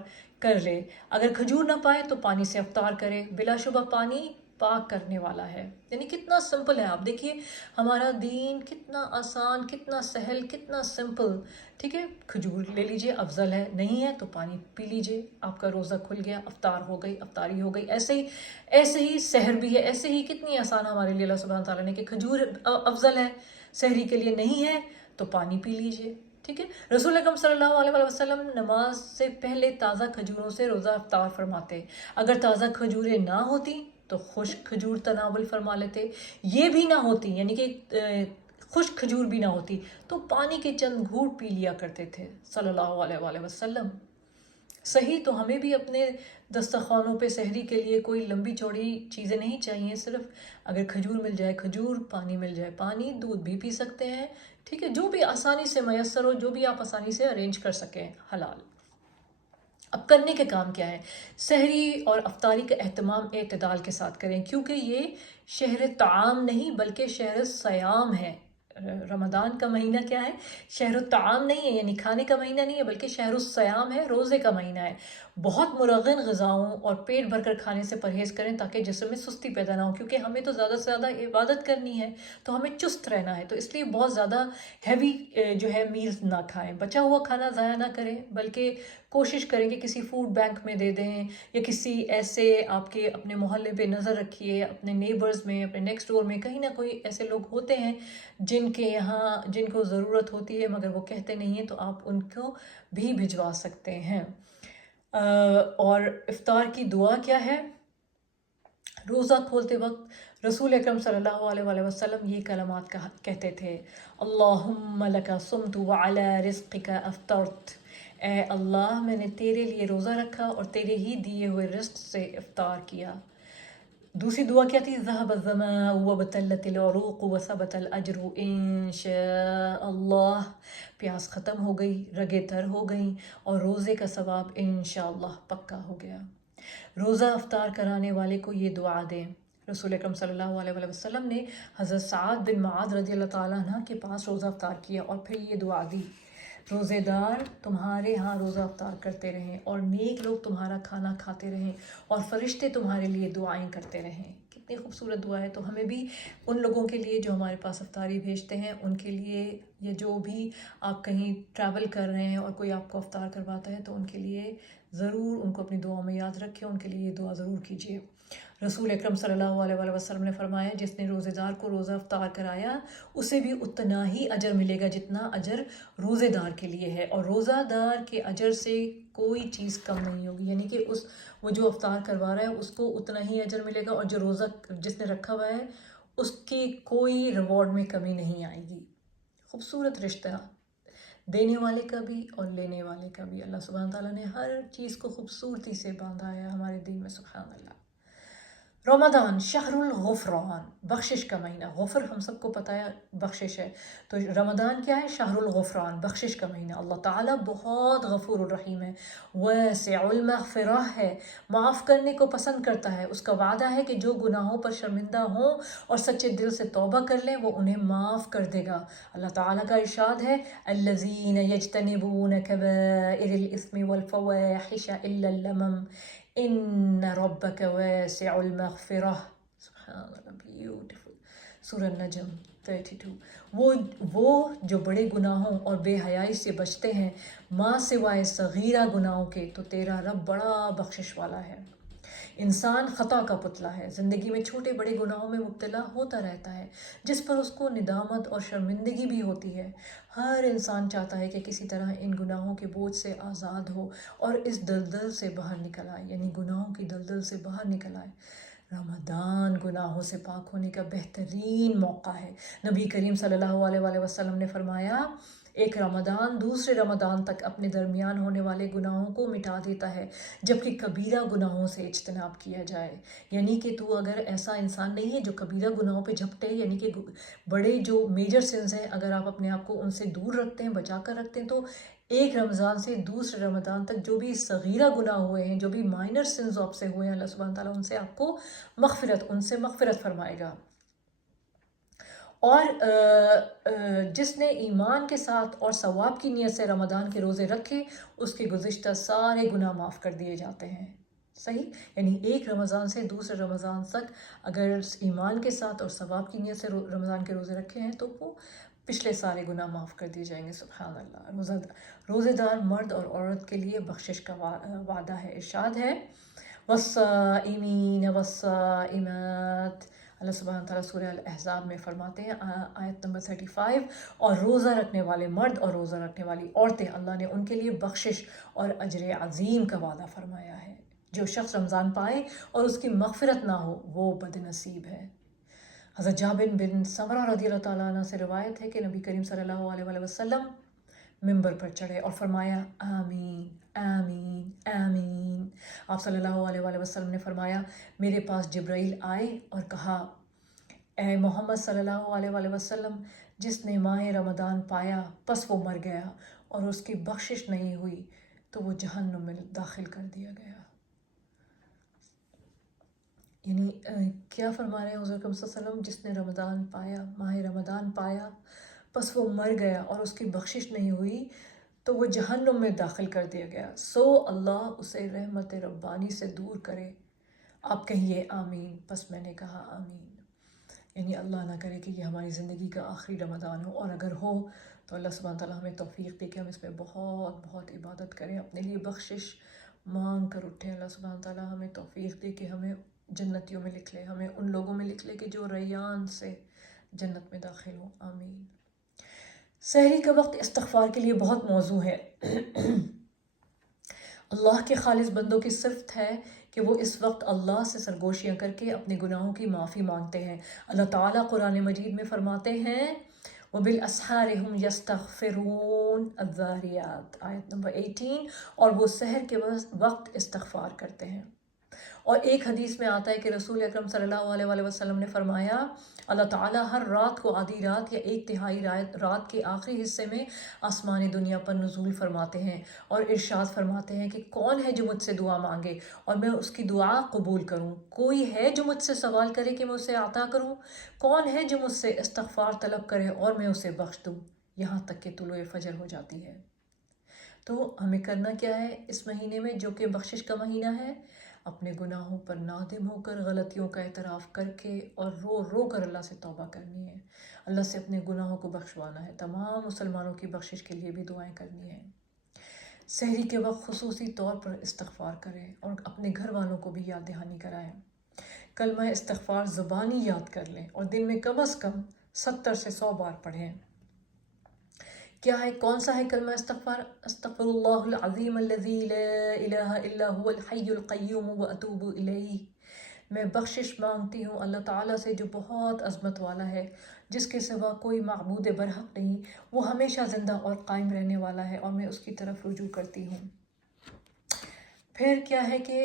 کر لے، اگر کھجور نہ پائے تو پانی سے افطار کرے، بلا شبہ پانی پاک کرنے والا ہے۔ یعنی کتنا سمپل ہے، آپ دیکھیے ہمارا دین کتنا آسان، کتنا سہل، کتنا سمپل، ٹھیک ہے، کھجور لے لیجئے افضل ہے، نہیں ہے تو پانی پی لیجئے، آپ کا روزہ کھل گیا، افطار ہو گئی، افطاری ہو گئی۔ ایسے ہی سحر بھی ہے، ایسے ہی کتنی آسان ہمارے لیے اللہ سبحانہ تعالیٰ نے کہ کھجور افضل ہے، سحری کے لیے نہیں ہے تو پانی پی لیجئے، ٹھیک ہے. رسول اکرم صلی اللہ علیہ وآلہ وسلم نماز سے پہلے تازہ کھجوروں سے روزہ افطار فرماتے. اگر تازہ کھجوریں نہ ہوتی تو خشک کھجور تناول فرما لیتے. یہ بھی نہ ہوتی یعنی کہ خشک کھجور بھی نہ ہوتی تو پانی کے چند گھونٹ پی لیا کرتے تھے صلی اللہ علیہ وآلہ وسلم. صحیح. تو ہمیں بھی اپنے دسترخوانوں پہ سحری کے لیے کوئی لمبی چوڑی چیزیں نہیں چاہیے. صرف اگر کھجور مل جائے کھجور، پانی مل جائے پانی، دودھ بھی پی سکتے ہیں. ٹھیک ہے، جو بھی آسانی سے میسر ہو، جو بھی آپ آسانی سے ارینج کر سکیں، حلال. اب کرنے کے کام کیا ہے؟ سحری اور افطاری کا اہتمام اعتدال کے ساتھ کریں، کیونکہ یہ شہر طعام نہیں بلکہ شہر صیام ہے. رمضان کا مہینہ کیا ہے؟ شہر الطعام نہیں ہے، یعنی کھانے کا مہینہ نہیں ہے بلکہ شہر الصیام ہے، روزے کا مہینہ ہے. بہت مرغن غذاؤں اور پیٹ بھر کر کھانے سے پرہیز کریں تاکہ جسم میں سستی پیدا نہ ہو، کیونکہ ہمیں تو زیادہ سے زیادہ عبادت کرنی ہے تو ہمیں چست رہنا ہے. تو اس لیے بہت زیادہ ہیوی جو ہے میلز نہ کھائیں. بچا ہوا کھانا ضائع نہ کریں بلکہ کوشش کریں کہ کسی فوڈ بینک میں دے دیں، یا کسی ایسے آپ کے اپنے محلے پہ نظر رکھیے، اپنے نیبرز میں، اپنے نیکسٹ ڈور میں کہیں نہ کوئی ایسے لوگ ہوتے ہیں جن کے یہاں جن کو ضرورت ہوتی ہے مگر وہ کہتے نہیں ہیں، تو آپ ان کو بھی بھجوا سکتے ہیں. اور افطار کی دعا کیا ہے؟ روزہ کھولتے وقت رسول اکرم صلی اللہ علیہ وآلہ وسلم یہ کلمات کہتے تھے: اللہم لک صمت وعلی رزقک افطرت. اے اللہ، میں نے تیرے لیے روزہ رکھا اور تیرے ہی دیے ہوئے رزق سے افطار کیا. دوسری دعا کیا تھی؟ ذهب الظمأ وابتلت العروق وثبت الاجر ان شاء اللہ. پیاس ختم ہو گئی، رگیں تر ہو گئیں اور روزے کا ثواب انشاءاللہ پکا ہو گیا. روزہ افطار کرانے والے کو یہ دعا دیں. رسول اکرم صلی اللہ علیہ وآلہ وسلم نے حضرت سعد بن معاذ رضی اللہ تعالیٰ عنہ کے پاس روزہ افطار کیا اور پھر یہ دعا دی: روزے دار تمہارے ہاں روزہ افطار کرتے رہیں اور نیک لوگ تمہارا کھانا کھاتے رہیں اور فرشتے تمہارے لیے دعائیں کرتے رہیں. کتنی خوبصورت دعا ہے. تو ہمیں بھی ان لوگوں کے لیے جو ہمارے پاس افطاری بھیجتے ہیں، ان کے لیے، یا جو بھی آپ کہیں ٹریول کر رہے ہیں اور کوئی آپ کو افطار کرواتا ہے تو ان کے لیے ضرور ان کو اپنی دعاؤں میں یاد رکھیں، ان کے لیے یہ دعا ضرور کیجیے. رسول اکرم صلی اللہ علیہ وآلہ وسلم نے فرمایا: جس نے روزے دار کو روزہ افطار کرایا اسے بھی اتنا ہی اجر ملے گا جتنا اجر روزے دار کے لیے ہے، اور روزہ دار کے اجر سے کوئی چیز کم نہیں ہوگی. یعنی کہ وہ جو افطار کروا رہا ہے اس کو اتنا ہی اجر ملے گا، اور جو روزہ جس نے رکھا ہوا ہے اس کی کوئی ریوارڈ میں کمی نہیں آئے گی. خوبصورت رشتہ، دینے والے کا بھی اور لینے والے کا بھی. اللہ سبحانہ تعالیٰ نے ہر چیز کو خوبصورتی سے باندھا ہے ہمارے دین میں. سبحان اللہ. رمضان شہر الغفران، بخشش کا مہینہ. غفر ہم سب کو پتہ ہے بخشش ہے، تو رمضان کیا ہے؟ شہر الغفران، بخشش کا مہینہ. اللہ تعالیٰ بہت غفور الرحیم ہے، واسع المغفرہ ہے، معاف کرنے کو پسند کرتا ہے. اس کا وعدہ ہے کہ جو گناہوں پر شرمندہ ہوں اور سچے دل سے توبہ کر لیں وہ انہیں معاف کر دے گا. اللہ تعالیٰ کا ارشاد ہے: الذین یجتنبون کبائر الاثم والفواحش الا اللمم ان ربک واسع المغفرہ. سبحان اللہ، بیوٹیفل. سورہ نجم 32. وہ جو بڑے گناہوں اور بے حیائی سے بچتے ہیں ماں سوائے صغیرہ گناہوں کے، تو تیرا رب بڑا بخشش والا ہے. انسان خطا کا پتلا ہے، زندگی میں چھوٹے بڑے گناہوں میں مبتلا ہوتا رہتا ہے جس پر اس کو ندامت اور شرمندگی بھی ہوتی ہے. ہر انسان چاہتا ہے کہ کسی طرح ان گناہوں کے بوجھ سے آزاد ہو اور اس دلدل سے باہر نکل آئے، یعنی گناہوں کی دلدل سے باہر نکل آئے. رمضان گناہوں سے پاک ہونے کا بہترین موقع ہے. نبی کریم صلی اللہ علیہ وآلہ وسلم نے فرمایا: ایک رمضان دوسرے رمضان تک اپنے درمیان ہونے والے گناہوں کو مٹا دیتا ہے جبکہ کبیرہ گناہوں سے اجتناب کیا جائے. یعنی کہ تو اگر ایسا انسان نہیں ہے جو کبیرہ گناہوں پہ جھپٹے، یعنی کہ بڑے جو میجر سنز ہیں اگر آپ اپنے آپ کو ان سے دور رکھتے ہیں، بچا کر رکھتے ہیں، تو ایک رمضان سے دوسرے رمضان تک جو بھی صغیرہ گناہ ہوئے ہیں، جو بھی مائنر سنز آپ سے ہوئے ہیں، اللہ سبحانہ تعالیٰ ان سے آپ کو ان سے مغفرت فرمائے گا. اور جس نے ایمان کے ساتھ اور ثواب کی نیت سے رمضان کے روزے رکھے اس کے گزشتہ سارے گناہ معاف کر دیے جاتے ہیں. صحیح. یعنی ایک رمضان سے دوسرے رمضان تک اگر ایمان کے ساتھ اور ثواب کی نیت سے رمضان کے روزے رکھے ہیں تو وہ پچھلے سارے گناہ معاف کر دیے جائیں گے. سبحان اللہ. روزے دار مرد اور عورت کے لیے بخشش کا وعدہ ہے. ارشاد ہے: والصائمین والصائمات. اللہ سبحانہ تعالیٰ سورہ الاحزاب میں فرماتے ہیں آیت نمبر 35، اور روزہ رکھنے والے مرد اور روزہ رکھنے والی عورتیں اللہ نے ان کے لیے بخشش اور اجر عظیم کا وعدہ فرمایا ہے۔ جو شخص رمضان پائے اور اس کی مغفرت نہ ہو وہ بد نصیب ہے۔ حضرت جابر بن سمرہ رضی اللہ تعالیٰ عنہ سے روایت ہے کہ نبی کریم صلی اللہ علیہ وآلہ وسلم ممبر پر چڑھے اور فرمایا آمین آمین آمین۔ آپ صلی اللہ علیہ وآلہ وسلم نے فرمایا میرے پاس جبرائیل آئے اور کہا اے محمد صلی اللہ علیہ وآلہ وسلم، جس نے ماہ رمضان پایا پس وہ مر گیا اور اس کی بخشش نہیں ہوئی تو وہ جہنم میں داخل کر دیا گیا۔ یعنی کیا فرما رہے ہیں حضور اکرم صلی اللہ علیہ وسلم؟ جس نے رمضان پایا، ماہ رمضان پایا، پس وہ مر گیا اور اس کی بخشش نہیں ہوئی تو وہ جہنم میں داخل کر دیا گیا، سو اللہ اسے رحمت ربانی سے دور کرے۔ آپ کہیے آمین، پس میں نے کہا آمین۔ یعنی اللہ نہ کرے کہ یہ ہماری زندگی کا آخری رمضان ہو، اور اگر ہو تو اللہ سبحانہ تعالیٰ ہمیں توفیق دے کہ ہم اس میں بہت بہت عبادت کریں، اپنے لیے بخشش مانگ کر اٹھیں۔ اللہ سبحانہ تعالیٰ ہمیں توفیق دے کہ ہمیں جنتیوں میں لکھ لے، ہمیں ان لوگوں میں لکھ لے کہ جو ریان سے جنت میں داخل ہوں، آمین۔ سحری کا وقت استغفار کے لیے بہت موزوں ہے۔ اللہ کے خالص بندوں کی صفت ہے کہ وہ اس وقت اللہ سے سرگوشیاں کر کے اپنے گناہوں کی معافی مانگتے ہیں۔ اللہ تعالیٰ قرآن مجید میں فرماتے ہیں وَبِالْأَسْحَارِ هُمْ يَسْتَغْفِرُونَ، الذَّارِيَاتِ آیت نمبر 18، اور وہ سحر کے وقت استغفار کرتے ہیں۔ اور ایک حدیث میں آتا ہے کہ رسول اکرم صلی اللہ علیہ وآلہ وسلم نے فرمایا اللہ تعالیٰ ہر رات کو آدھی رات یا ایک تہائی رات کے آخری حصے میں آسمان دنیا پر نزول فرماتے ہیں اور ارشاد فرماتے ہیں کہ کون ہے جو مجھ سے دعا مانگے اور میں اس کی دعا قبول کروں، کوئی ہے جو مجھ سے سوال کرے کہ میں اسے عطا کروں، کون ہے جو مجھ سے استغفار طلب کرے اور میں اسے بخش دوں، یہاں تک کہ طلوع فجر ہو جاتی ہے۔ تو ہمیں کرنا کیا ہے اس مہینے میں جو کہ بخشش کا مہینہ ہے؟ اپنے گناہوں پر نادم ہو کر، غلطیوں کا اعتراف کر کے اور رو رو کر اللہ سے توبہ کرنی ہے، اللہ سے اپنے گناہوں کو بخشوانا ہے، تمام مسلمانوں کی بخشش کے لیے بھی دعائیں کرنی ہیں۔ سحری کے وقت خصوصی طور پر استغفار کریں اور اپنے گھر والوں کو بھی یاد دہانی کرائیں۔ کلمہ استغفار زبانی یاد کر لیں اور دن میں کم از کم 70 سے 100 بار پڑھیں۔ کیا ہے، کون سا ہے کلمہ استغفار؟ استغفر اللہ العظیم الذی لا الہ الا هو الحی القیوم واتوب الیہ، میں بخشش مانگتی ہوں اللہ تعالیٰ سے جو بہت عظمت والا ہے، جس کے سوا کوئی معبود برحق نہیں، وہ ہمیشہ زندہ اور قائم رہنے والا ہے، اور میں اس کی طرف رجوع کرتی ہوں۔ پھر کیا ہے کہ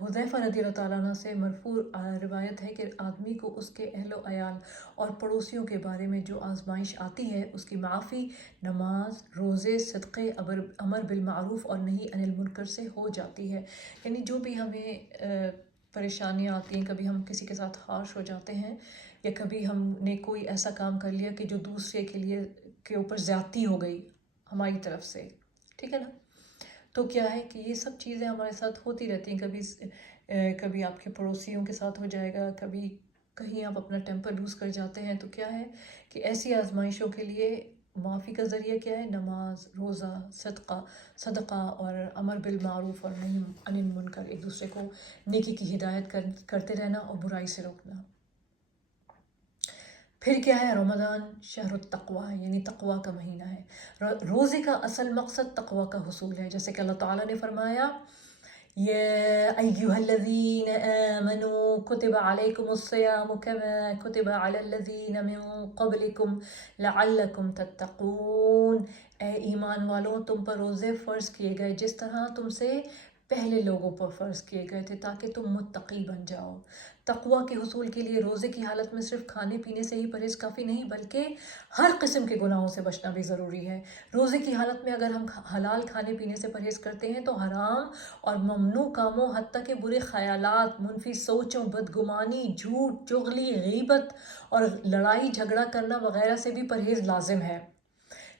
حذیفہ رضی اللہ تعالیٰ عنہ سے مرفوع روایت ہے کہ آدمی کو اس کے اہل و عیال اور پڑوسیوں کے بارے میں جو آزمائش آتی ہے اس کی معافی نماز، روزے، صدقے، امر بالمعروف اور نہی عن المنکر سے ہو جاتی ہے۔ یعنی جو بھی ہمیں پریشانیاں آتی ہیں، کبھی ہم کسی کے ساتھ ہارش ہو جاتے ہیں یا کبھی ہم نے کوئی ایسا کام کر لیا کہ جو دوسرے کے اوپر زیادتی ہو گئی ہماری طرف سے، ٹھیک ہے نا، تو کیا ہے کہ یہ سب چیزیں ہمارے ساتھ ہوتی رہتی ہیں، کبھی آپ کے پڑوسیوں کے ساتھ ہو جائے گا، کبھی کہیں آپ اپنا ٹیمپر لوز کر جاتے ہیں، تو کیا ہے کہ ایسی آزمائشوں کے لیے معافی کا ذریعہ کیا ہے؟ نماز، روزہ، صدقہ اور امر بالمعروف اور نہی عن المنکر، ایک دوسرے کو نیکی کی ہدایت کرتے رہنا اور برائی سے روکنا۔ پھر کیا ہے؟ رمضان شہر التقوی، یعنی تقوی کا مہینہ ہے۔ روزے کا اصل مقصد تقوی کا حصول ہے، جیسے کہ اللہ تعالیٰ نے فرمایا یا ایھا الذین آمنوا کتب علیکم الصیام کما کتب علی الذین من قبلکم لعلکم تتقون، اے ایمان والوں تم پر روزے فرض کیے گئے جس طرح تم سے پہلے لوگوں پر فرض کیے گئے تھے تاکہ تم متقی بن جاؤ۔ تقوی کے حصول کے لیے روزے کی حالت میں صرف کھانے پینے سے ہی پرہیز کافی نہیں، بلکہ ہر قسم کے گناہوں سے بچنا بھی ضروری ہے۔ روزے کی حالت میں اگر ہم حلال کھانے پینے سے پرہیز کرتے ہیں تو حرام اور ممنوع کاموں، حتیٰ کہ برے خیالات، منفی سوچوں، بدگمانی، جھوٹ، چغلی، غیبت اور لڑائی جھگڑا کرنا وغیرہ سے بھی پرہیز لازم ہے۔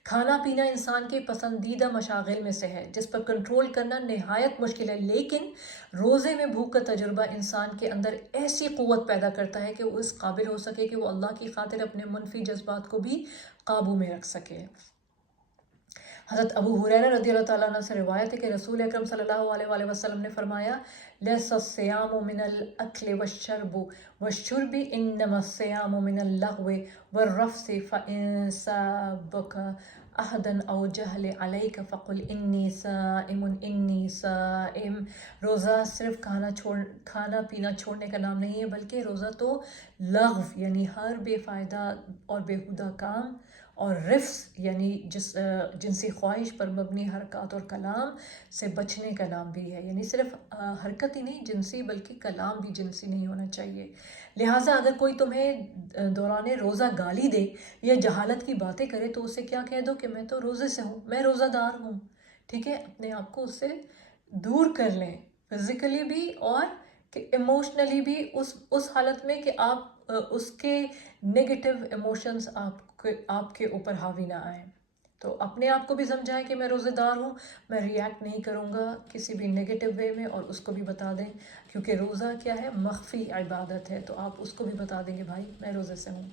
کھانا پینا انسان کے پسندیدہ مشاغل میں سے ہے جس پر کنٹرول کرنا نہایت مشکل ہے، لیکن روزے میں بھوک کا تجربہ انسان کے اندر ایسی قوت پیدا کرتا ہے کہ وہ اس قابل ہو سکے کہ وہ اللہ کی خاطر اپنے منفی جذبات کو بھی قابو میں رکھ سکے۔ حضرت ابو ہریرہ رضی اللہ تعالیٰ عنہ سے روایت ہے کہ رسول اکرم صلی اللہ علیہ وآلہ وسلم نے فرمایا لیس الصیام من الاکل والشرب والشرب انما الصیام من اللغو والرفث فإن سابک احدا او جہل علیک فقل انی صائم. روزہ صرف کھانا پینا چھوڑنے کا نام نہیں ہے، بلکہ روزہ تو لغو یعنی ہر بے فائدہ اور بیہودہ کام، اور رفث یعنی جنسی خواہش پر مبنی حرکات اور کلام سے بچنے کا نام بھی ہے. یعنی صرف حرکت ہی نہیں جنسی، بلکہ کلام بھی جنسی نہیں ہونا چاہیے. لہٰذا اگر کوئی تمہیں دوران روزہ گالی دے یا جہالت کی باتیں کرے تو اسے کیا کہہ دو کہ میں تو روزے سے ہوں، میں روزہ دار ہوں. ٹھیک ہے، اپنے آپ کو اس سے دور کر لیں، فزیکلی بھی اور کہ ایموشنلی بھی، اس حالت میں کہ آپ اس کے نگیٹو ایموشنز آپ کے اوپر حاوی نہ آئیں. تو اپنے آپ کو بھی سمجھائیں کہ میں روزے دار ہوں، میں ریئیکٹ نہیں کروں گا کسی بھی نگیٹو وے میں، اور اس کو بھی بتا دیں، کیونکہ روزہ کیا ہے، مخفی عبادت ہے، تو آپ اس کو بھی بتا دیں کہ بھائی میں روزے سے ہوں.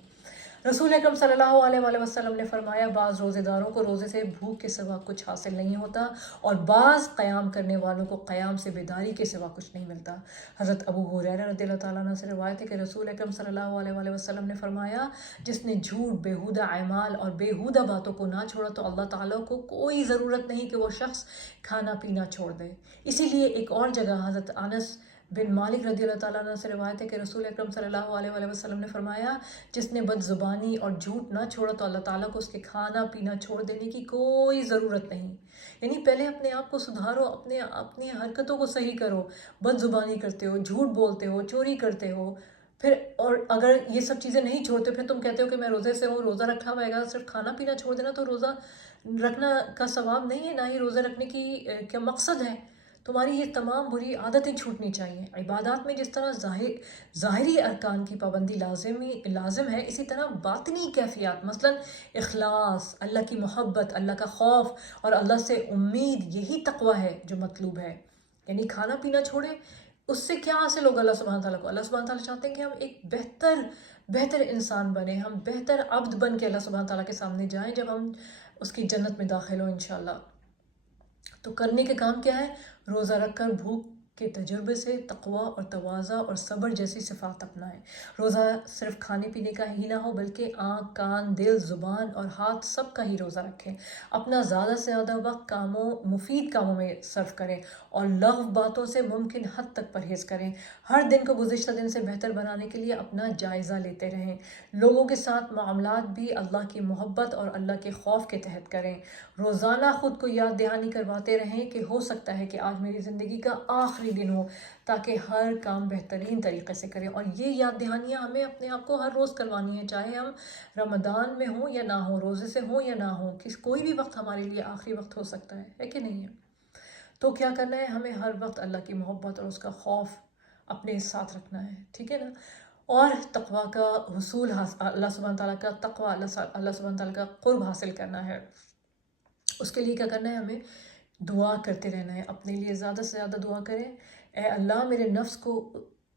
رسول اکرم صلی اللہ علیہ وآلہ وسلم نے فرمایا بعض روزے داروں کو روزے سے بھوک کے سوا کچھ حاصل نہیں ہوتا، اور بعض قیام کرنے والوں کو قیام سے بیداری کے سوا کچھ نہیں ملتا. حضرت ابو ہریرہ رضی اللہ تعالیٰ عنہ سے روایت ہے کہ رسول اکرم صلی اللہ علیہ وآلہ وسلم نے فرمایا جس نے جھوٹ، بیہودہ اعمال اور بیہودہ باتوں کو نہ چھوڑا تو اللہ تعالیٰ کو کوئی ضرورت نہیں کہ وہ شخص کھانا پینا چھوڑ دے. اسی لیے ایک اور جگہ حضرت انس بن مالک رضی اللہ تعالیٰ عنہ سے روایت ہے کہ رسول اکرم صلی اللہ علیہ وآلہ وسلم نے فرمایا جس نے بد زبانی اور جھوٹ نہ چھوڑا تو اللہ تعالیٰ کو اس کے کھانا پینا چھوڑ دینے کی کوئی ضرورت نہیں. یعنی پہلے اپنے آپ کو سدھارو، اپنی حرکتوں کو صحیح کرو. بد زبانی کرتے ہو، جھوٹ بولتے ہو، چوری کرتے ہو، پھر اور اگر یہ سب چیزیں نہیں چھوڑتے پھر تم کہتے ہو کہ میں روزے سے ہوں، روزہ رکھا ہوا ہے، صرف کھانا پینا چھوڑ دینا تو روزہ رکھنا کا ثواب نہیں ہے، نہ ہی روزہ رکھنے کی کیا مقصد ہے. تمہاری یہ تمام بری عادتیں چھوٹنی چاہیے. عبادات میں جس طرح ظاہری ارکان کی پابندی لازم ہے، اسی طرح باطنی کیفیات مثلا اخلاص، اللہ کی محبت، اللہ کا خوف اور اللہ سے امید، یہی تقوی ہے جو مطلوب ہے. یعنی کھانا پینا چھوڑیں، اس سے کیا حاصل ہوگا اللہ سبحانہ تعالیٰ کو؟ اللہ سبحانہ تعالیٰ چاہتے ہیں کہ ہم ایک بہتر انسان بنیں، ہم بہتر عبد بن کے اللہ سبحانہ تعالیٰ کے سامنے جائیں جب ہم اس کی جنت میں داخل ہوں انشاءاللہ. تو کرنے کے کام کیا ہے؟ روزہ رکھ کر بھوک کے تجربے سے تقوی اور تواضع اور صبر جیسی صفات اپنائیں. روزہ صرف کھانے پینے کا ہی نہ ہو، بلکہ آنکھ، کان، دل، زبان اور ہاتھ سب کا ہی روزہ رکھیں. اپنا زیادہ سے زیادہ وقت مفید کاموں میں صرف کریں اور لغو باتوں سے ممکن حد تک پرہیز کریں. ہر دن کو گزشتہ دن سے بہتر بنانے کے لیے اپنا جائزہ لیتے رہیں. لوگوں کے ساتھ معاملات بھی اللہ کی محبت اور اللہ کے خوف کے تحت کریں. روزانہ خود کو یاد دہانی کرواتے رہیں کہ ہو سکتا ہے کہ آج میری زندگی کا آخری دن ہو، تاکہ ہر کام بہترین طریقے سے کریں. اور یہ یاد دہانیاں ہمیں اپنے آپ کو ہر روز کروانی ہیں، چاہے ہم رمضان میں ہوں یا نہ ہوں، روزے سے ہوں یا نہ ہوں، کوئی بھی وقت ہمارے لیے آخری وقت ہو سکتا ہے کہ نہیں ہے؟ تو کیا کرنا ہے؟ ہمیں ہر وقت اللہ کی محبت اور اس کا خوف اپنے ساتھ رکھنا ہے. ٹھیک ہے نا؟ اور تقوی کا حصول، اللہ سبحانہ تعالیٰ کا تقوی، اللہ سبحانہ تعالیٰ کا قرب حاصل کرنا ہے. اس کے لیے کیا کرنا ہے؟ ہمیں دعا کرتے رہنا ہے. اپنے لیے زیادہ سے زیادہ دعا کریں، اے اللہ میرے نفس کو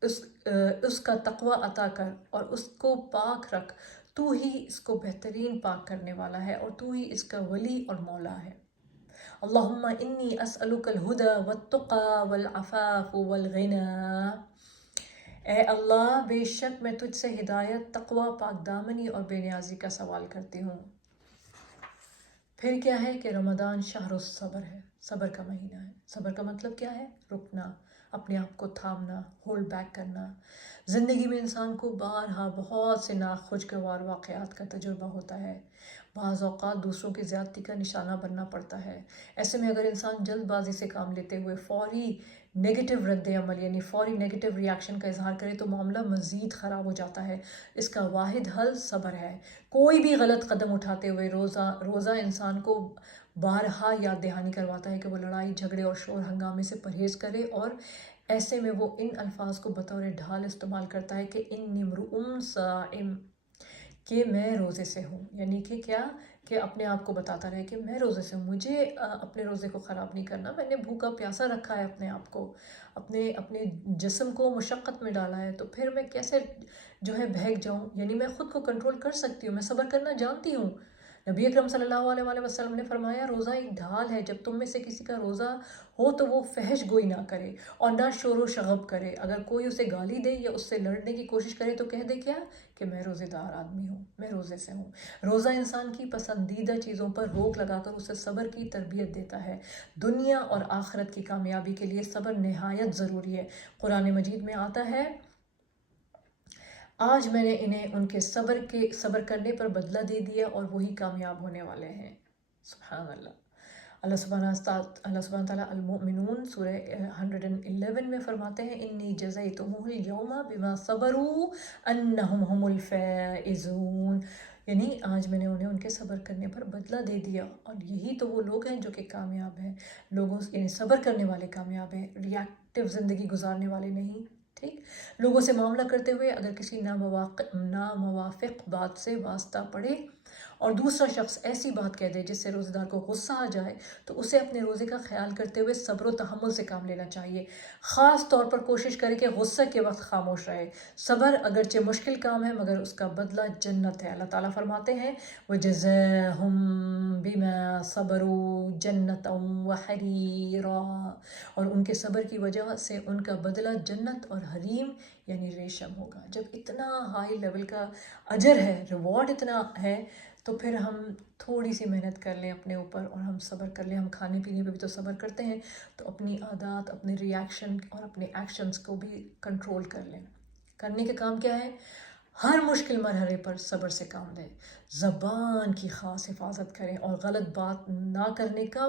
اس کا تقوی عطا کر اور اس کو پاک رکھ، تو ہی اس کو بہترین پاک کرنے والا ہے اور تو ہی اس کا ولی اور مولا ہے. اللہم انی اسألک الہدی والتقی والعفاف والغنی. اے اللہ بے شک میں تجھ سے ہدایت، تقوی، پاک دامنی اور بے نیازی کا سوال کرتی ہوں. پھر کیا ہے کہ رمضان شہر الصبر ہے، صبر کا مہینہ ہے. صبر کا مطلب کیا ہے؟ رکنا، اپنے آپ کو تھامنا، ہولڈ بیک کرنا. زندگی میں انسان کو بارہا بہت سے ناخوشگوار واقعات کا تجربہ ہوتا ہے. بعض اوقات دوسروں کی زیادتی کا نشانہ بننا پڑتا ہے. ایسے میں اگر انسان جلد بازی سے کام لیتے ہوئے فوری نیگیٹو رد عمل یعنی فوری نیگیٹو ریاکشن کا اظہار کرے تو معاملہ مزید خراب ہو جاتا ہے. اس کا واحد حل صبر ہے. کوئی بھی غلط قدم اٹھاتے ہوئے روزہ انسان کو بارہا یاد دہانی کرواتا ہے کہ وہ لڑائی جھگڑے اور شور ہنگامے سے پرہیز کرے، اور ایسے میں وہ ان الفاظ کو بطور ڈھال استعمال کرتا ہے کہ انی امرؤ صائم، کہ میں روزے سے ہوں. یعنی کہ کیا؟ کہ اپنے آپ کو بتاتا رہے کہ میں روزے سے ہوں، مجھے اپنے روزے کو خراب نہیں کرنا، میں نے بھوکا پیاسا رکھا ہے اپنے آپ کو، اپنے جسم کو مشقت میں ڈالا ہے، تو پھر میں کیسے جو ہے بہک جاؤں؟ یعنی میں خود کو کنٹرول کر سکتی ہوں، میں صبر کرنا جانتی ہوں، نبی اکرم صلی اللہ علیہ وآلہ وسلم نے فرمایا روزہ ایک ڈھال ہے، جب تم میں سے کسی کا روزہ ہو تو وہ فحش گوئی نہ کرے اور نہ شور و شغب کرے، اگر کوئی اسے گالی دے یا اس سے لڑنے کی کوشش کرے تو کہہ دے کیا کہ میں روزے دار آدمی ہوں، میں روزے سے ہوں۔ روزہ انسان کی پسندیدہ چیزوں پر روک لگا کر اسے صبر کی تربیت دیتا ہے۔ دنیا اور آخرت کی کامیابی کے لیے صبر نہایت ضروری ہے۔ قرآن مجید میں آتا ہے آج میں نے انہیں ان کے صبر کرنے پر بدلہ دے دیا اور وہی کامیاب ہونے والے ہیں۔ سبحان اللہ۔ اللہ سبحانہ تعالیٰ المؤمنون سورہ 111 میں فرماتے ہیں انی جزیتہم اليوم بما صبروا انہم هم الفائزون، یعنی آج میں نے انہیں ان کے صبر کرنے پر بدلہ دے دیا، اور یہی تو وہ لوگ ہیں جو کہ کامیاب ہیں۔ لوگوں یعنی صبر کرنے والے کامیاب ہیں، ریاکٹیو زندگی گزارنے والے نہیں۔ ٹھیک، لوگوں سے معاملہ کرتے ہوئے اگر کسی ناموافق بات سے واسطہ پڑے اور دوسرا شخص ایسی بات کہہ دے جس سے روزہ دار کو غصہ آ جائے تو اسے اپنے روزے کا خیال کرتے ہوئے صبر و تحمل سے کام لینا چاہیے۔ خاص طور پر کوشش کرے کہ غصہ کے وقت خاموش رہے۔ صبر اگرچہ مشکل کام ہے مگر اس کا بدلہ جنت ہے۔ اللہ تعالیٰ فرماتے ہیں وَجَزَاهُمْ بِمَا صَبَرُوا جَنَّةً وَحَرِيرًا، اور ان کے صبر کی وجہ سے ان کا بدلہ جنت اور حریم یعنی ریشم ہوگا۔ جب اتنا ہائی لیول کا اجر ہے، ریوارڈ اتنا ہے، تو پھر ہم تھوڑی سی محنت کر لیں اپنے اوپر اور ہم صبر کر لیں۔ ہم کھانے پینے پہ بھی تو صبر کرتے ہیں، تو اپنی عادات، اپنے ریاکشن اور اپنے ایکشنز کو بھی کنٹرول کر لیں۔ کرنے کا کام کیا ہے؟ ہر مشکل مرحلے پر صبر سے کام لیں، زبان کی خاص حفاظت کریں اور غلط بات نہ کرنے کا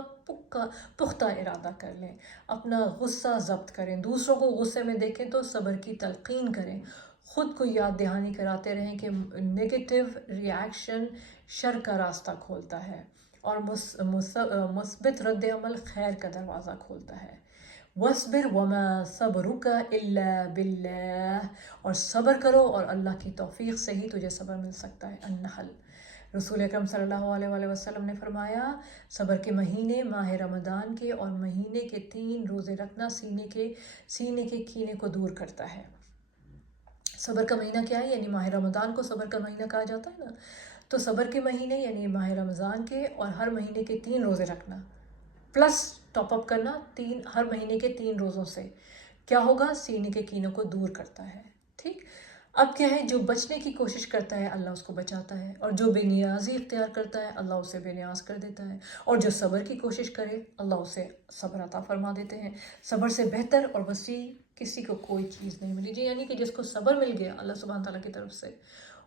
پختہ ارادہ کر لیں، اپنا غصہ ضبط کریں، دوسروں کو غصے میں دیکھیں تو صبر کی تلقین کریں، خود کو یاد دہانی کراتے رہیں کہ نیگیٹو ریاکشن شر کا راستہ کھولتا ہے اور مثبت رد عمل خیر کا دروازہ کھولتا ہے۔ وَاصْبِرْ وَمَا صَبْرُكَ إِلَّا بِاللَّهِ، اور صبر کرو اور اللہ کی توفیق سے ہی تجھے صبر مل سکتا ہے۔ النحل۔ رسول اکرم صلی اللہ علیہ وآلہ وسلم نے فرمایا صبر کے مہینے ماہ رمضان کے اور مہینے کے 3 روزے رکھنا سینے کے کینے کو دور کرتا ہے۔ صبر کا مہینہ کیا ہے؟ یعنی ماہ رمضان کو صبر کا مہینہ کہا جاتا ہے نا، تو صبر کے مہینے یعنی ماہ رمضان کے اور ہر مہینے کے 3 روزے رکھنا پلس ٹاپ اپ کرنا ہر مہینے کے 3 روزوں سے کیا ہوگا؟ سینے کے کینوں کو دور کرتا ہے۔ ٹھیک، اب کیا ہے؟ جو بچنے کی کوشش کرتا ہے اللہ اس کو بچاتا ہے، اور جو بے نیازی اختیار کرتا ہے اللہ اسے بے نیاز کر دیتا ہے، اور جو صبر کی کوشش کرے اللہ اسے صبر عطا فرما دیتے ہیں۔ صبر سے بہتر اور وسیع کسی کو کوئی چیز نہیں ملی جی، یعنی کہ جس کو صبر مل گیا اللہ سبحانہ تعالیٰ کی طرف سے،